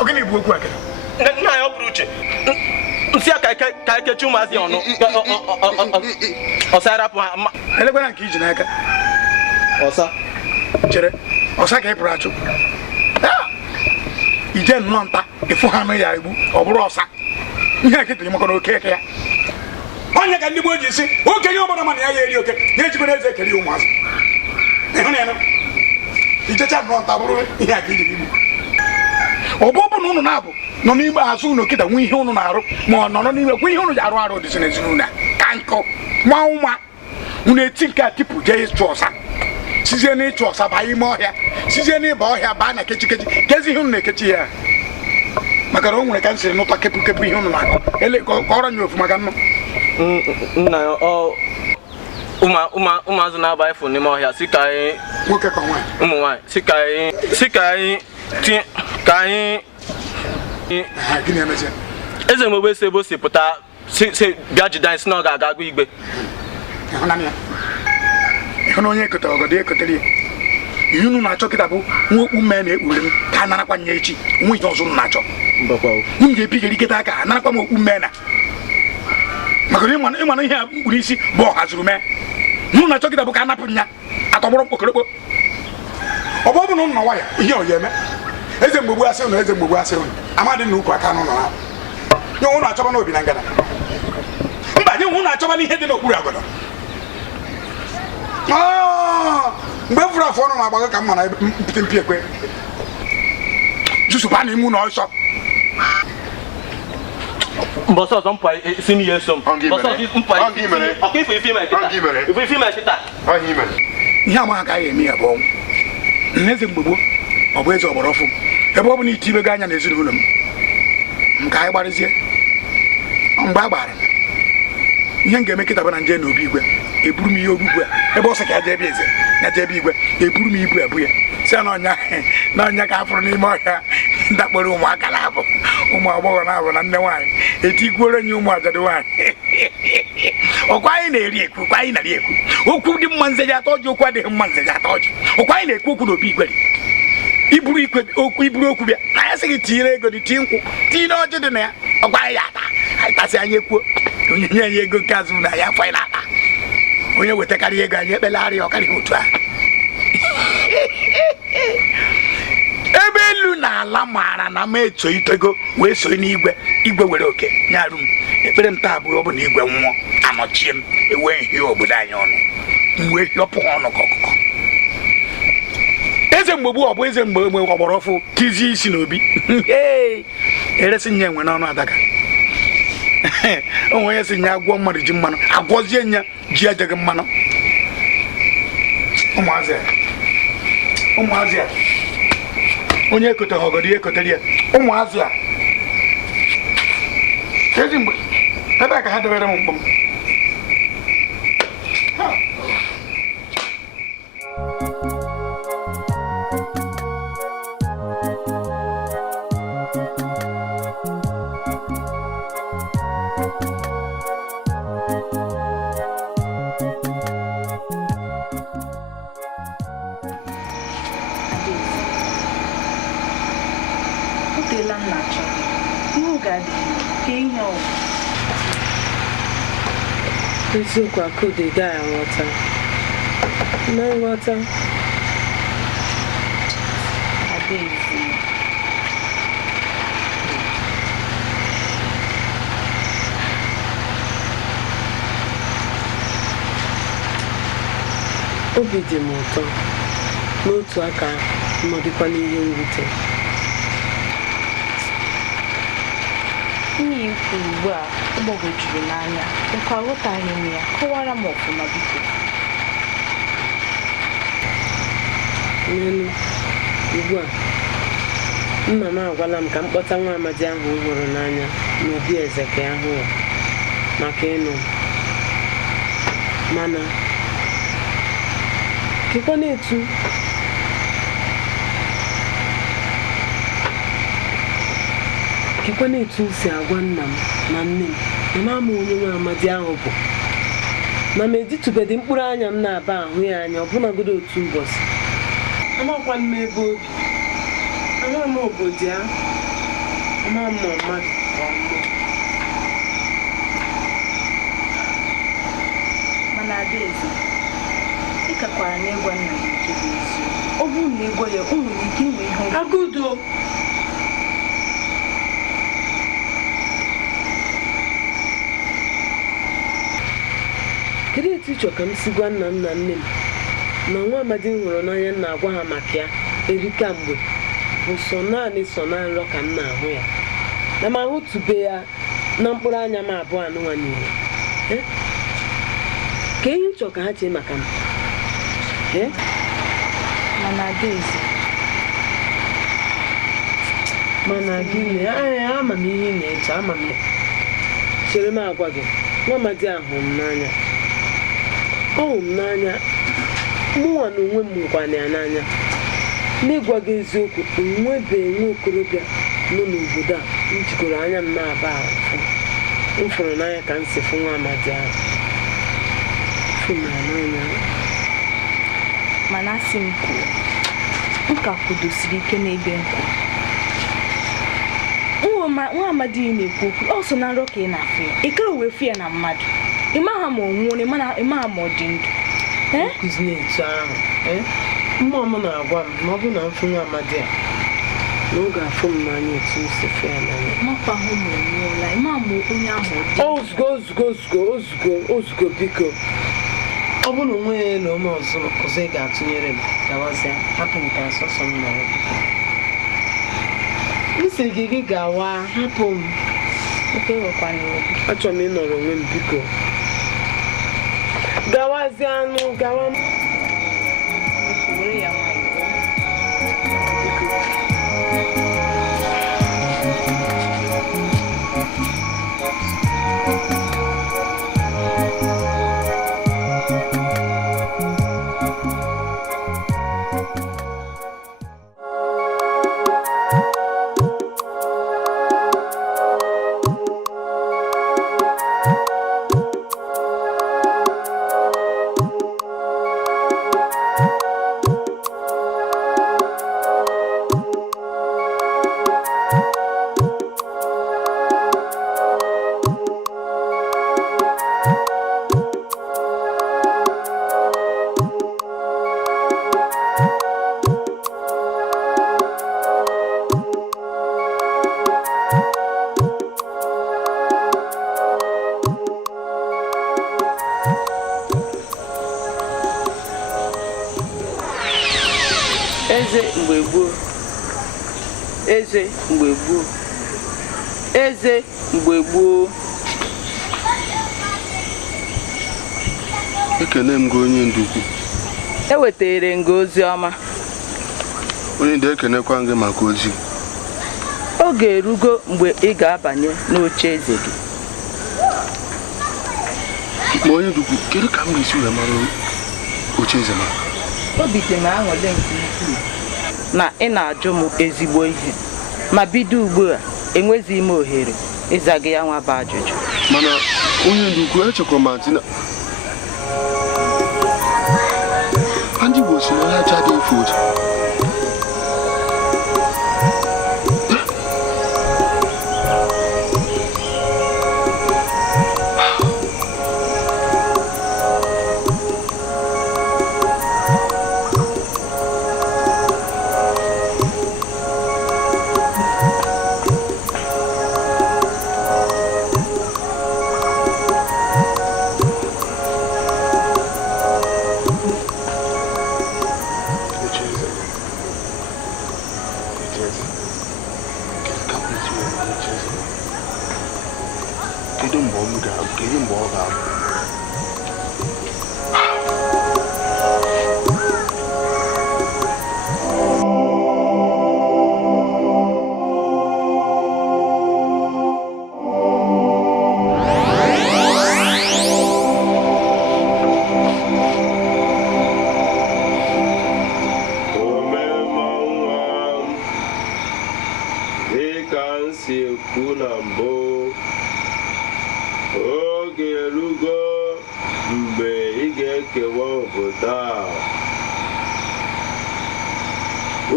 ogene bụ okwu akara nna ya ọ bụrụ uche nsị ka ekechi ụmụazị ọnụ ọsa arapụ ha elekwana nke iji n'aka ọsa chere ọsa ka ị pụrụ achụ ije nnọọ nta ịfụ ha nụ ya egbu ọ bụrụ ọsa ihe eketara maka na oke eke ya onye ka ndị gboo ji si okenye ọbụla mana ya eri oke na-ejikwana eze ekeri ụmụazị ichecha nọ nta bụrụ ihe aka iji igbu ọbụbụ na ụnụ na-abụ nọ n'ime azụ ụlọ kịta nwe ihe ụnụ na-arụ ma ọ nọrọ n'ime kwe ihe ụnụ ji arụ arụ dịsị n'ezinụlọ ka nkụ ma ụma ụnụ eti nke a tipụ jee ịchụ ọsa sizie n'ịchụ ọsa baa ime ọhịa sizie n'ịba ọhịa baa na kechikechi kezi ihe unu na-ekechi ya maka na o nwere ka m siri nụta kepụ ihe unu na-akọ kọrọ nye ofu maka nnụ nna ya ụmụazụ na-agba ifo n'ime ọhịa si ka anyị nwoke ka nwaanyị ụmụ nwaanyị si ka anyị gịnị emezie eze mgbe ebe o si pụta si bịa jide anyị si na ọ ga-aga agụ igbe ịhụ na onye ekotere ọgọdọ ekotere ya ihe unu na-achọ kịta bụ nwa okpu mee na-ekpure m ka a narakwa nya echi nwe ihe ọzọ unu na-achọ unu ga-epigere iketa aka a narakwa m okpu mee na maka na ịmana ihe a mkpụrụ isi bụ ọha zuru mee unu na-achọ kịta bụ ka a napụ nya atọgbọrọ mkpokọrọkpo ọ bụ na unu nọ nwayọ ihe ọ ga-eme eze mgbogbu asị unu eze mgbogbu asị unu amadị na ukwu aka n'ụlọ ha nye unu achọba n'obi na ngada mba nye unu achọba n'ihe dị n'okpuru agọdọ mgbe fụrụ afọ ọnụ na-agbago ka mma na mpite mpi ekwe jusụba na ime ụlọ ọsọ mbọsọ ọzọ mpụ si n'ihe eso m ihe amaghị ka a ga-eme ya bụ ọnwụ nna eze mgbogbo ọ bụ eze ọgbara ọfụ ebe ọ bụ na iti ibego anya na ezinụlọ m ka anyị gbarịzie mgbe a gbara ihe m ga-eme kịta bụ na nje na obi igwe eburu m ihe ogbugbu a ebe ọ sị ka aja ebe eze na je ebe igwe eburu m ibu ebu ya si na ọnya ka afụrụ n'ime ọhịa ndakpọrọ ụmụaka na-abụ ụmụ agbọghọ na-abụ na nne nwaanyị etikwuoro nye ụmụ ajadu nwaanyị ọkwa anyị na-eri ekwu okwu anyị na-eri ekwu okwu dị mma nze ji atọ ọjị okwu adịghị mma nze ji atọ ọjị ọkwa anyị na-ekwu okwu n'obi igwe iburu okwu bịa na ya sị gị tinyere ego dị tinye nkwụ tinye ọjị dị na ya ọkwa anyị ya ata anyị tasị anyị ekwuo onye nye anyị ego nke azụ na ya afọ anyị na-ata onye wetakarị ego anyị ekpelarị ọkarịghị otu a ebe elu na ala maara na m eto itego wee so n'igwe igwe were oke nyarụ m ekpere m taa bụ ọ bụ na igwe nwụọ anọchie m ewee hie obodo anyị ọnụ m wee hiọpụ ha ọnụ ka ọkụkọ eze mgbogbu ọ bụ eze mgbe ọgbara ọfụ tizie isi n'obi eresi nye enwe n'ọnụ adaka onwe onye si nya agwọ mmadụ ji mmanụ agwọzie nya ji ejeghị mmanụ ụmụazị a onye ekoteghị ọgọdọ ya ekotere ya ụmụazị a ezi mgbe ebe a ka ha debere m mkpọ m eziokwu Akude gaghị aghọta na nghọta obi dị m ụtọ n'otu aka nọdịkwa n'ihe mwute ihe ikwu ugbu a ụgbọgojuru n'anya nkwa aghọtaghị m ya kọwara m ọfụma biko n'elu ugbu a nna m agwala m ka m kpọta nwa amadi ahụ m hụrụ n'anya n'obi eze ka ya hụ ya maka ịnụ mana kekwa na-etu si agwa nna m na nne m na ama onye nwa amadi ahụ bụ na m editụbedị mkpụrụ anya m na-aba ahụ ya anya ọbụnagodo otu ụbọchị amakwa m ebe obi ama m obodo ya ama m mmadụ ka mmụọ mana Adaeze ịkakwara na ịgwa nna m nke bụ ezi ọ bụrụ na ịgwa ya o nwere ike inwe ihe Akudo kedu etu ịchọ ka m si gwa nna m na nne m na nwa amadi m hụrụ n'anya m na-agwa ha maka ya erika mgbe bụ sọ na nrọ ka m na-ahụ ya na m ahụtụbe ya na mkpụrụ anya m abụọ anụnwa niile ka ihe ịchọ ka ha chee maka m mana Daisy. Mana gịnị? Ama m ihe ị na-eche, ama m. Chere m agwa gị, nwa amadi ahụ m n'anya. Ọ hụ m n'anya. Mụnwa na onwe m hụkwana ya n'anya. N'ịgwa gị eziokwu, nwe okorobịa nọ n'obodo a m jikọrọ anya m na-aba ahụ. M fụrụ n'anya ka m si fụ nwa amadi ahụ. Fụrụ ya n'anya. Mana asị m kwuo, m ka kwudosiri ike n'ebe m kwụ. Nwa amadi na-ekwu okwu, ọ so na nrọ ka ị na-afụ ya. Ị kere wee fụ ya na mmadụ. Ị maha ma ọ nwụrụ, ị maha ma ọ dị ndụ. Nkụzi na-etu ahụ. Mmụọ m na-agwa m na ọ bụrụ na m fụ nwa amadi a, na ọ ga-afụ m n'anya etu m si fụ ya n'anya. Makwa ahụ ma ọ nwụọla, ị maha ma onye ahụ ọ dị. Ozugbo biko. Ọ bụrụ na onwe ya elu ome ọzọ ị ga-atụnyere m, gawazịa, hapụ nke asọsọ m nọrọ biko. M sị gị gawa, hapụ m. Oke wekwana obi. Achọrọ m ịnọrọ onwe m biko. Gawazie anụ, gawa m. Were ya nwayọọ. Eze mgbe gboo. Ekene m gị onye ndukwu. Ewetere m gị ozi ọma. Onye ndị ekenekwa gị maka ozi. Oge erugo mgbe ị ga-abanye n'oche eze gị. Ma onye ndukwu, kedu ka m ga-esi wee mara oche eze ma? Obi dị m aṅụrị nke ukwuu na ị na-ajụ m ezigbo ihe, ma bido ugbu a enweghị ime ohere ịza gị ya nwa bụ ajụjụ. Mana onye ndukwu, echekwa m antị na ndị Igbo si na ọhịa aja dị efu otu.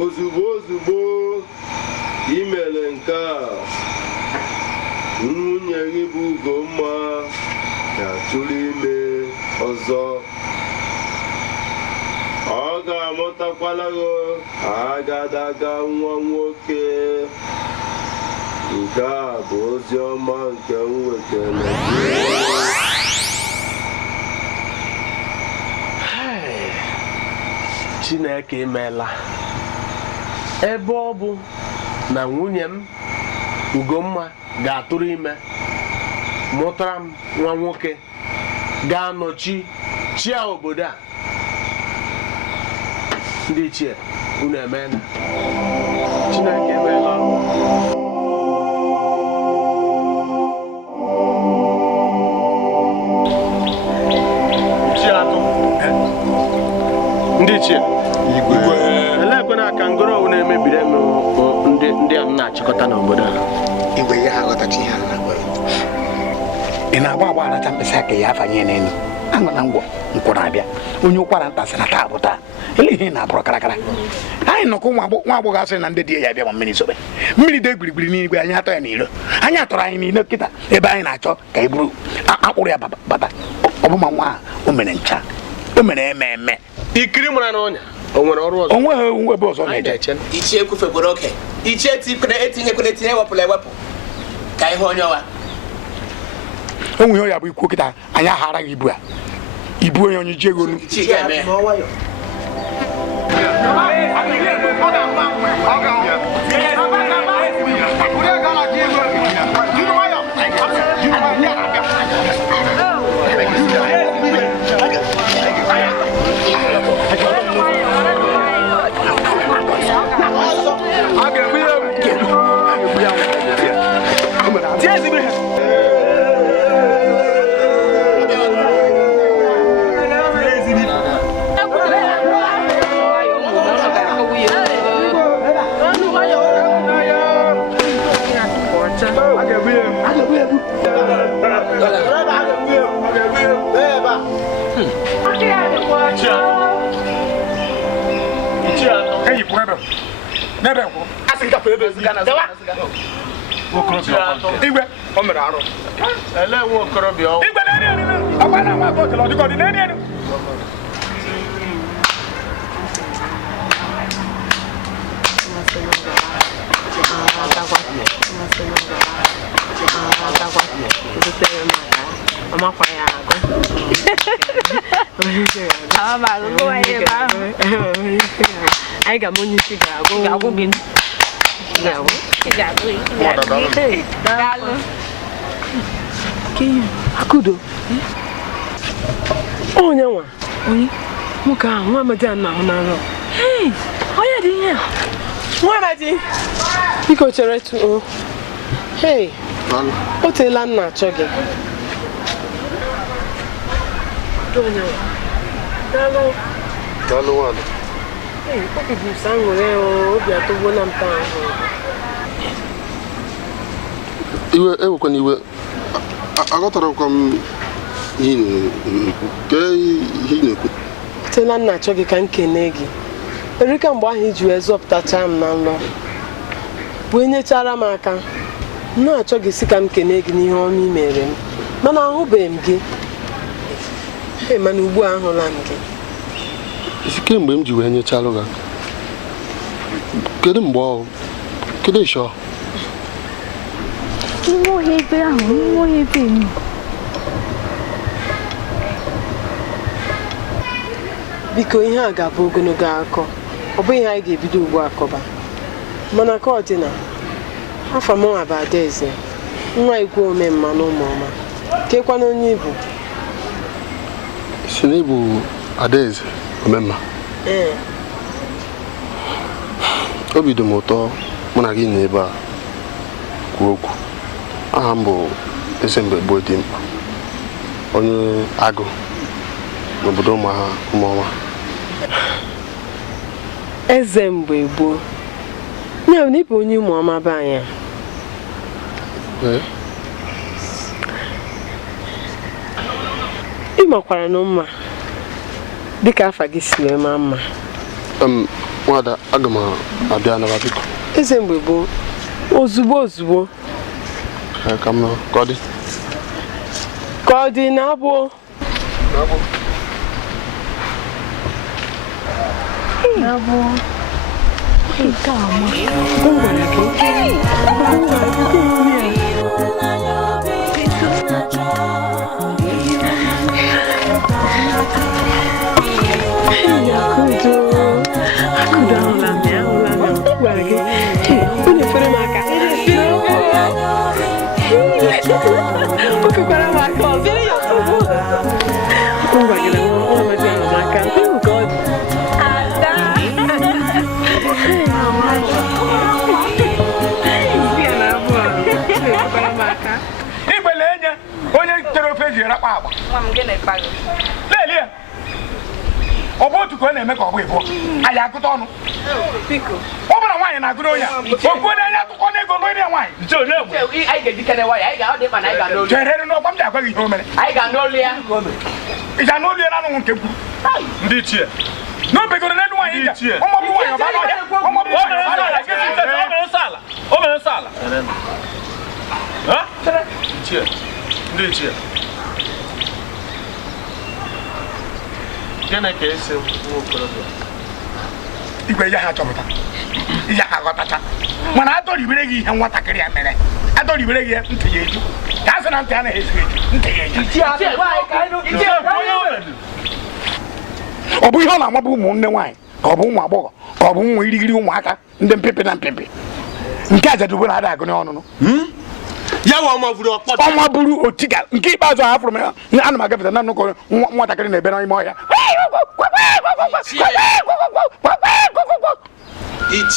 Ozugbo imele nke a, nwunye gị bụ Ugomma ga-atụrụ ime ọzọ. Ọ ga-amụtakwala gị agadaga nwa nwoke. Nke a bụ ozi ọma nke m wetara gị. Chineke emeela. Ebe ọ bụ na nwunye m Ugomma ga-atụrụ ime, mụtara m nwa nwoke ga-anọchi chia obodo a. ndị ichie unu emeela Chineke emeela ndị ichie elekwana aka ngoro unu emebiri ndị a na-achịkọta n'obodo a igwe ya aghọtachi ihe a na-agwa ị na-agba agba aracha mkpịsị aka ya afanye n'elu aṅụ na ngwọ nkwụ na-abịa onye ụkwara nta sị na taa bụ taa ele ihe na-abụrụ karakara anyị nọkọ nwa agbọghọ asịrị na ndị di ya bịa ma mmiri sobe mmiri dị gbirigbiri n'igwe anyị atọ ya n'iro anyị atọrọ anyị n'ile kịta ebe anyị na-achọ ka e buru akpụrụ ya bata ọbụma nwa a o mere ncha o mere eme ikiri mara n'ọnya o nwere ọrụ ọzọ onwe ebe ọzọ na-eje ichie ekwufegboro oke ichie etinyekwere etinye ewepụla ewepụ ka ihe onye ọwa o nwere ya bụ ikwu kịta anyị aghara gị ibu onye onye ji ego nu Ai ga monyi siga go bin. Akudo. Onye nwa. Onye. Muka nwa amadi na ahụ na nro. Hey, onye dị ihe. Nwa amadi. Biko chere tu o. Hey. O teela nna achọ gị. Onye nwa. Dalo. Dalo wala. Hey, obi bụ sangore o, obi atọgbo na mpa ahụ. Iwe ewekwana iwe aghọtarakwa m ihe na-ekwu Tela nna achọ gị ka m kene gị erika mgbe ahụ iji wee zọpụtacha m na nlọ wee nyechara m aka na-achọ gị si ka m kene gị n'ihe ọma i mere m mana ahụbeghị m gị mana ugbu a ahụla m gị isi mgbe m ji wee nyechalụ gị kedu mgbe ọ kedu ịshọ biko ihe a ga-abụ ogologo akọ ọ bụghị ihe anyị ga-ebido ugbu akọba mana ka ọ dị na afọ m nwa bụ Adaeze nwa ikwu ome mma na ụmụọma kekwana onye ibu si na ịbụ Adaeze omemma obi dị m ụtọ mụ na gị n'ebe a kwuo okwu aha m bụ eze mgbe gboo dị mkpa onye agụ n'obodo ụmụọma eze mgbe gboo ya na ịbụ onye ụmụọma be anyị ị makwara na mma dịka afa gị si wee maa mma nwada aga m abịa naba biko eze mgbe gboo ozugbo ka m ka ọ dị na-abụ ofe eji erakpa agba nwa m gị na-ekpa gị lelie ọ bụ otu ka ọ na-eme ka ọ bụ ịbụ anyị agụta ọnụ biko ọ bụrụ nwaanyị na-agụrụ onye okwu na-enye atụkọ n'ego n'onye nwaanyị anyị ga-ejikere waya anyị ga-ọ dị mkpa na anyị ga-anụ olu chere n'ọkwa m ji agwa gị ihe o mere anyị ga-anụ olu ya ịja n'olu ya na-anụghị nke kwuru ndị ichie n'obegoro n'elu nwaanyị ije ọmọbụ nwaanyị ọba n'ọhịa ọmọbụ nwaanyị ọba n'ọhịa ndị ichie gịnị ka esi nwa okorobịa igwe ihe ha chọpụta ihe ha ghọtacha mana adọribere gị ihe nwatakịrị ya mere adọribere gị ntị ya eju ka a sị na ntị anaghị ezu eju ọ bụ ihe ọ na-amabụ ụmụnne nwaanyị ka ọ bụ ụmụ agbọghọ ka ọ bụ ụmụ irigiri ụmụaka ndị mpịpị na mpịpị nke ajadubo na ada agụ n'ọnụnụ ya wa ọma bụrụ otiga nke ikpeazụ ahụ afụrụ m ana m agafeta na nnukwu nwatakịrị na-ebe n'ime ọhịa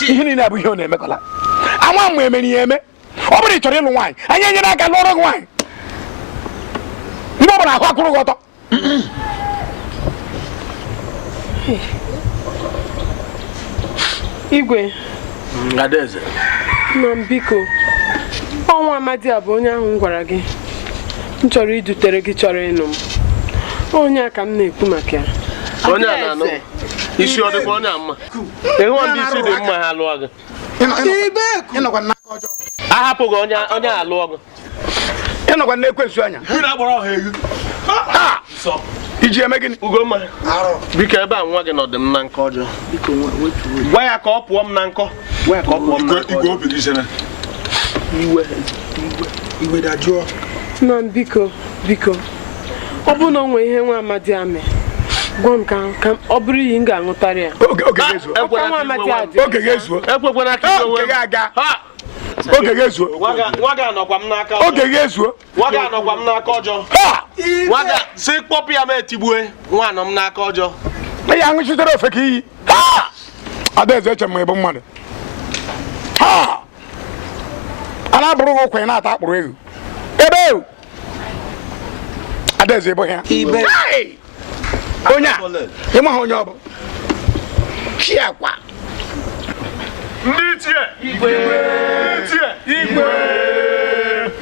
ihe niile abụ ihe ọ na-emekọla ama mma emere ihe eme ọ bụrụ ị chọrọ ịlụ nwaanyị anyị enyere aka lụọrọ gị nwaanyị mgbe ọ bụla ahụ akwụrụ gị ọtọ Igwe Adaeze nna m biko ọnwa Amadi a bụ onye ahụ m gwara gị m chọrọ idutere gị chọrọ ịnụ m onye a ka m na-ekwu maka ya onye a na-anụ isi ọ dịkwa onye ama ịhụ ndị isi dị mma ha lụọ gị ahapụghị onye a lụọ gị ịnọkwa na-ekwensu anya iji eme gịnị Ugomma biko ebe a nwa gị nọdụ m na nkọ ọjọọ gwa ya ka ọ pụọ m na nkọ igwe dajụọ nna m biko ọ bụ na o nwee ihe nwa Amadi a mee gwa m ka ọ bụrụ iyi m ga-aṅụtarị ya oge ga-ezuo ekwekwana ka iwe aga oge ga-ezuo nwa gị anọkwa m n'aka oge ga-ezuo nwa gị anọkwa m n'aka ọjọọ nwa gị si kpọpụ ya ma etigbue nwa anọ m n'aka ọjọọ ya aṅụchitere ofe ka iyi Adaeze eche m ịbụ mmadụ a na-abụrụ gị ụkwa ị na-ata akpụrụ ego ebe Adaeze ịbụ ya onye a ịmaghị onye ọ bụ chiakwa ndị ichie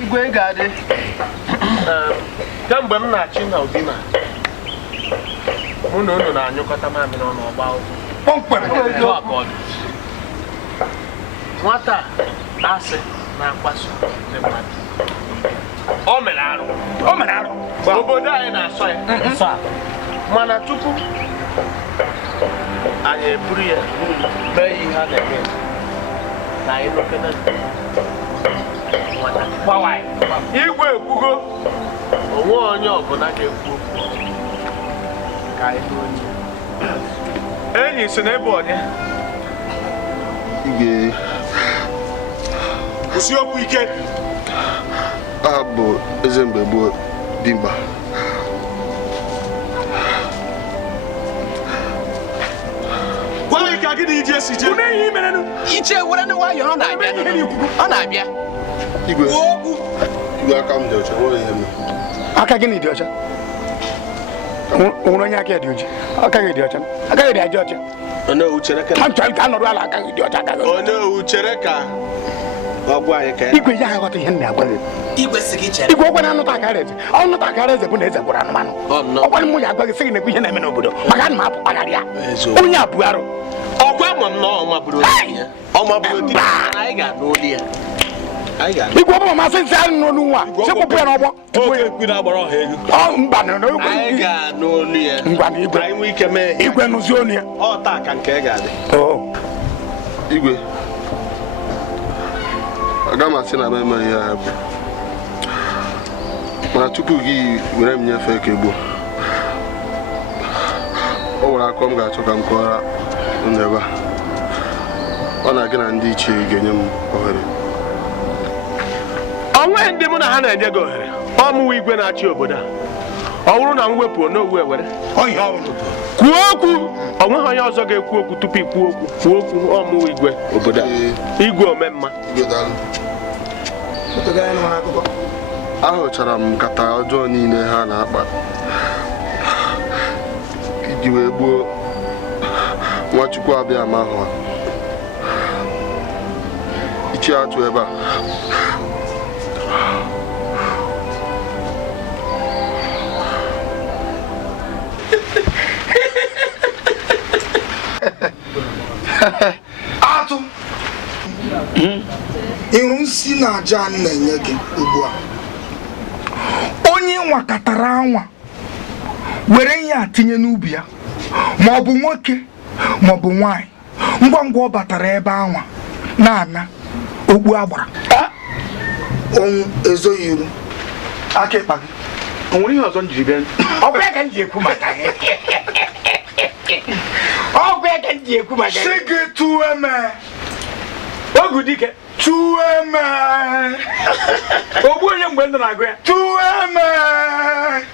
igwe ga-adị kemgbe m na-achị na Udina mụ na unu na-anyụkọta mamịrị ọnụ ọgba kpọmkwem nwata asị na-akpaso ndị mmadụ o mere arụ obodo anyị na-asọ ya mana tupu anyị eburu ya mee ihe a na-eme na anyị nọkọta igwe ekwugo onwe onye ọbụla ga-ekwu okwu ka anyị n'onye enyi si n'ebe onye kwụsị okwu ike aha bụ eze mgbe gboo dimkpa gwa anyị ka gị na ije si je iche were ndị nwayọọ ọ na-abịa igwe aka m dị ọcha nwere ihe mere aka gị na ịdị ọcha onwere onye aka ya dị oji aka gị dị ọcha aka gị dị ajọ ọcha onye owu chere ka ha chọrọ ka a nọrọ ala aka gị dị ọcha onye owu chere ka ọ gwa anyị ka igwe ya aghọta ihe m na-agwa gị igwe si gị chere igwe ọgwa na-anụta akara eze ọnụta akara eze bụ na eze gwara anụmanụ ọgwa m ya agwa gị sị gị na-ekwu ihe na-eme n'obodo maka ana m apụ kpagharị ya onye a bụ arụ ọkwa ma m na ọma bụrụ di anyị ga-anụ olu ya igwe ọbụla masị nsị anyị n'olu nwa chekpụpụ ya n'ọgbọ mba anyị ga-anụ olu ya ngwa na igwe anyị nwee ike mee igwe nụzi olu ya ọ taa ka nke ga-adị igwe aga m asị na be mere ihe ya bụ mana tupu gị were m nyefee ka egbo o nwere akọ m ga-achọ ka m kọọra unu ebe a ọ na gị na ndị ichie ga-enye m ohere onwe ndị mụ na ha na-enye gị ohere ọmụwa igwe na-achị obodo a ọ bụrụ na m wepụ n'owu ewere kwuo okwu onweghị onye ọzọ ga-ekwu okwu tupu ikwuo okwu kwuo okwu ọmụwa igwe obodo a igwe omemma ahụchara m nkata ọjọọ niile ha na-akpa iji wee gbuo Nwachukwu Abịama ahụ ichi atụ ebe a atụ ịrụ nsị na aja na-enye gị ugbu a onye nwakọtara anwa were ihe a tinye n'ubi ya ma ọ bụ nwoke ma ọ bụ nwanyị ngwa ngwa ọ batara ebe anwa na-ana ogbu agbara onwu ezoghị iru aka ịkpa gị o nwere ihe ọzọ m jiri bịa ọ bụ ya ka m ji ekwu maka gị ọ bụ ya ka m ji ekwu maka gị si gị tụọ eme ogu dike tụọ eme ogbu onye mgbe ndụ na-agụ ya tụọ eme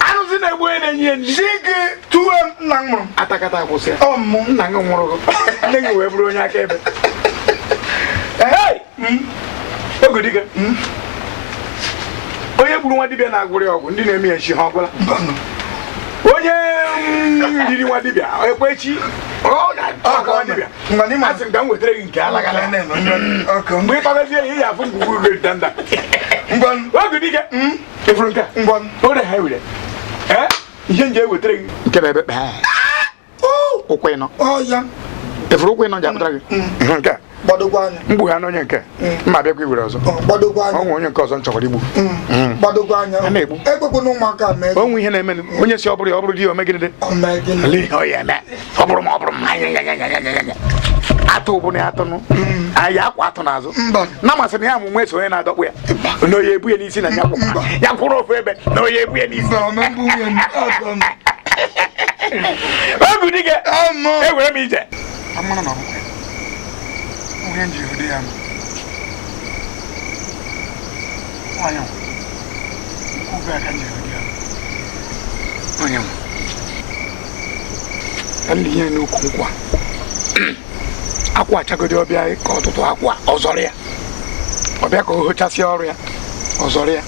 arụsị na-egbu onye na-enye ya nri si gị tụọ nna m mụrụ atakata akwụsị ọmụ nna gị nwụrụ nne gị wee bụrụ onye akaebe ogu dike onye gburu nwa dibịa na-agwụrị ọgwụ ndị na-eme ya nshi ha ọbụla onye riri nwa dibịa ekwechi asị m ka m wetara gị nke alagala mgbe ị kpagazie ya ị ya-afụ ngwugwu ugwe danda oge dike ịfụrụ nke ore ha were ihe nje ewetara gị nke na-ebe kpaa ụkwụ ịnọ ịfụrụ ụkwụ ịnọ ji apụtara gị nke mgbu ha n'onye nke mma bịakwa iwere ọzọ ọnwe onye nke ọzọ m chọrọ igbu na-egbu onwe ihe na-eme onye si ọ bụrụ ya ọ bụrụ di ya omegide ọ bụrụ ma ọ bụrụ atụ bụ na atụnụ anyị akwa atụ n'azụ na masịrị ya amụmụ eso onye na-adọkpụ ya na oyi ebu ya n'isi na ya kwụrụ ofu ebe na oyi ebu ya n'isi ogu dike ewere m ije onye nji ụdị ya onye ube aka nji ụdị ya onye ka ndị ihe n'ukwu nkwa akwa achagodi ọbịa ka ọtụtụ akwa ọzọrọ ya ọbịa ka o hochasịa ọrụ ya ọzọrọ ya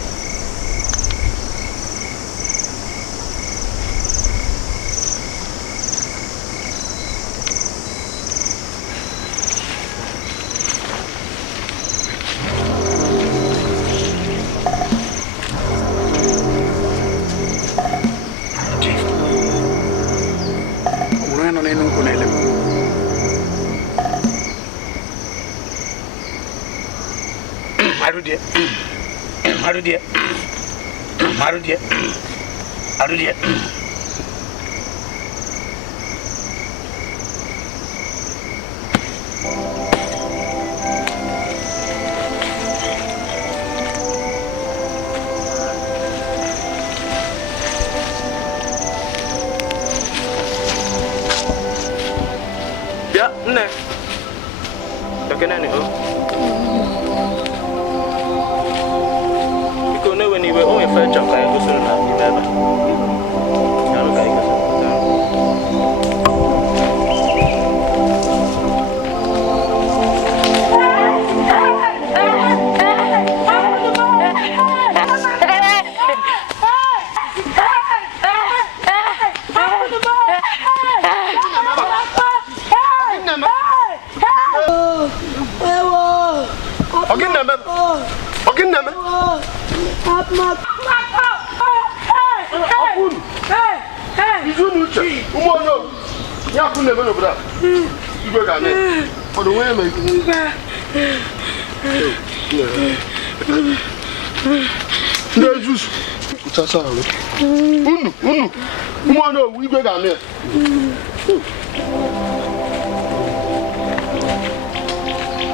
Arudia. Ya, nne. Bagaimana nih, Iko ne weni we onye fe chọka ya gosiri na ime ebe. Ya lo ka iko. Jesus. Sasa alo. Unu. Umo no igwe ga me.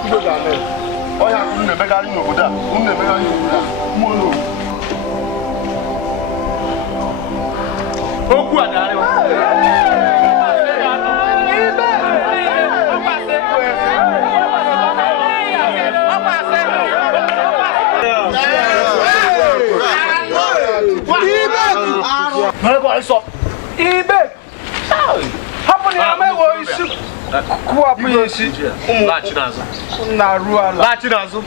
Igwe ga me. Oya unu na mega ni obodo a. Unu na mega ni obodo a. Umo no. Okwu adare wa. So, Ibe. Hapo ni amewo isi. Ku hapo isi. Lachi nazo. Na ruala. Lachi nazo.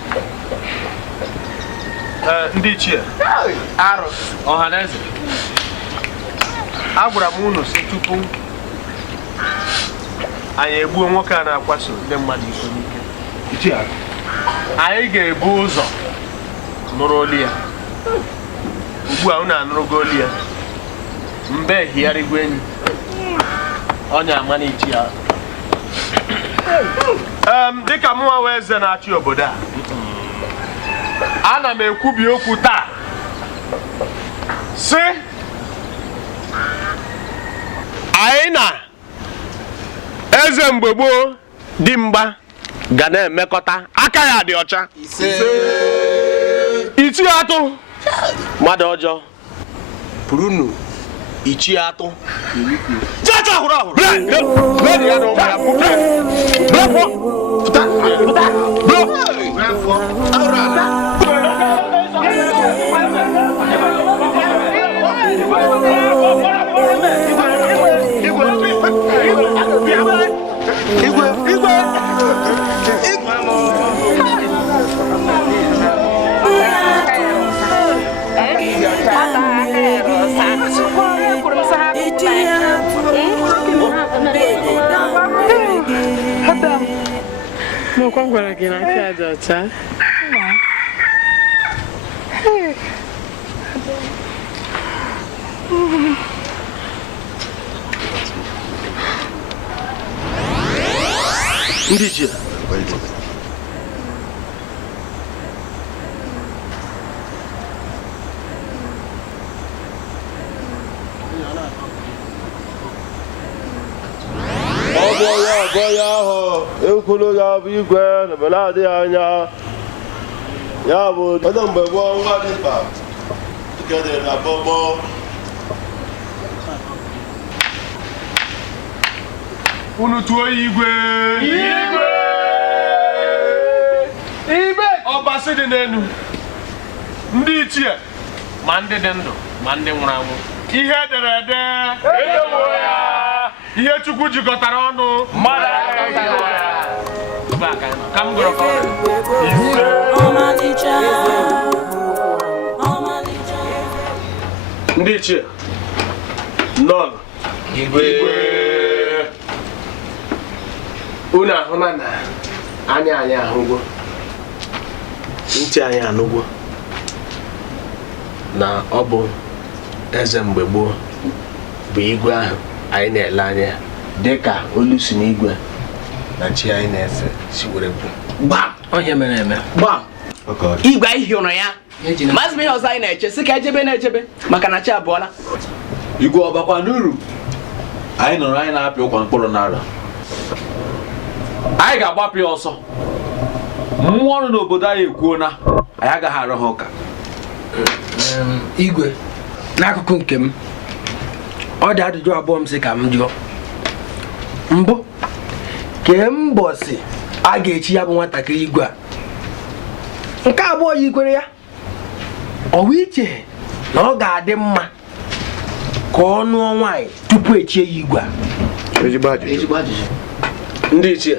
ndị ichie arụ ọhaneze agwara m unu si tupu anyị egbuo nwoke a na-akwaso ndị mmadụ iko n'ike anyị ga-ebu ụzọ nụrụ olu ya ugbu a unu anụrụgo olu ya mbe higharịgwa enyi ọnya amana ichi ya dịka mụnwa wee eze na-achị obodo a ana m ekwubi okwu taa sị anyị na eze mgbe gboo dị mgba ga na-emekọta aka ya dị ọcha ichi atụ mmadụ ọjọọ pụrụnụ ichi atụ jaja hụrụ ọhụrụ ya na ụmụ ya Mo gwara gị na aka dị ọcha. Ndị ichie ọgọ ya ahụ ekwulu ya bụ igwe na mgbe na-adịghị anya ya bụ ọdọ mgbe gboo nwa dị mkpa dịkedere na gbọgbọ unu tụọ igwe ibe ọbasị dị n'elu ndị ichie ma ndị dị ndụ ma ndị nwụrụ anwụ ihe ederede ihe Chukwu jikọtara ọnụ ka m gụrụ ndị ichie nọọlụ igwe unu ahụla na anya anyị ahụgwo ntị anyị anụgwo na ọ bụ eze mgbe gboo bụ igwe ahụ anyị na-ele anya dịka olu si n'igwe na chi anyị na-efe si were bụ gbam onye mere eme gbam igwe anyị hịọrọ ya mazị m ihe ọzọ anyị na-eche sị ka ejebe na-ejebe maka na chi abụọla igwe ọbakwa n'uru anyị nọrọ anyị na-apị ụkwa mkpụrụ n'ala anyị ga-agbapụ ya ọsọ mmụọ ọrụ n'obodo anyị ekwuo na anyị agaghị arụ ha ụka igwe n'akụkụ nke m ọ dị ajụjụ abụọ m sị ka m jụọ mbụ kee mbọsị a ga-echi ya bụ nwatakịrị igwe a nke abụọ ya ikwere ya ọwa iche na ọ ga-adị mma ka ọ nụọ nwaanyị tupu echie ya igwe a ezigbo ajụjụ ndị ichie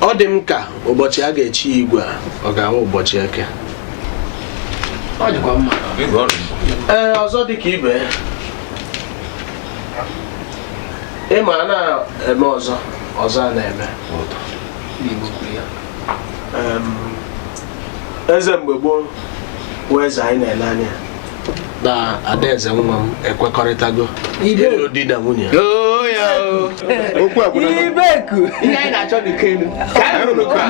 ọ dị m ka ụbọchị a ga-echi ya igwe a ọ ga-awụ ụbọchị eke ọ dịkwa mma ọzọ dị ka ibe ịma a na-eme ọzọ a na-eme eze mgbe gboo bụ eze anyị na-ele anya na adaeze nwa m ekwekọrịtago ịlụ di na nwunye okwu agwụna ibeku ihe anyị na-achọ dị ka elu ka anyị rụrụ ka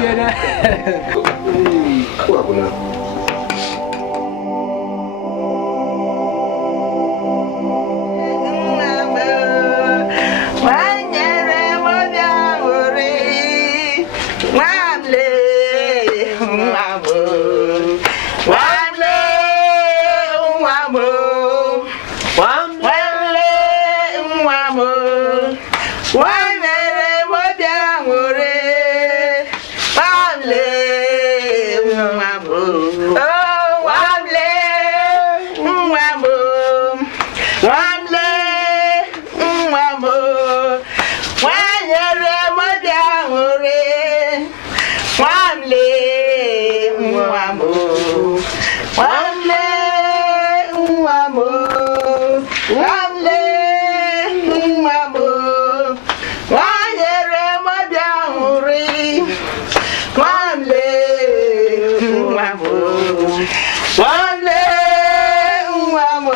Wamle nwamo.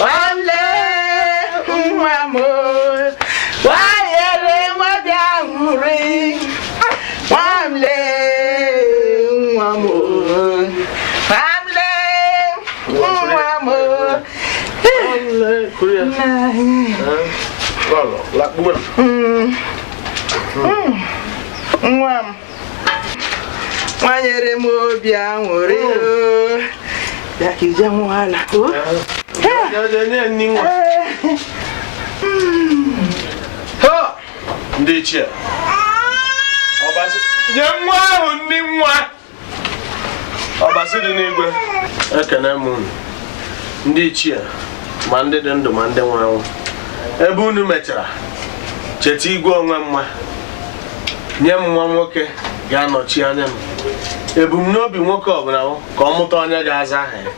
Wamle nwamo. Wayere mwadanguri. Wamle nwamo. Wamle nwamo. Korea. Well, like woman. Nwam. Wanyere m obi aṅụrị ya ka ije nwala ndị ichie nye nwa ahụ ndị nwa ọbasi dị n'igwe ekene m unu ndị ichie ma ndị dị ndụ ma ndị nwụrụ anwụ ebe unu mechara cheta igwe onwe mma nye m nwa nwoke ga-anọchi anya m ebumnobi nwoke ọbụla ka ọ mụta onye ga-aza aha ya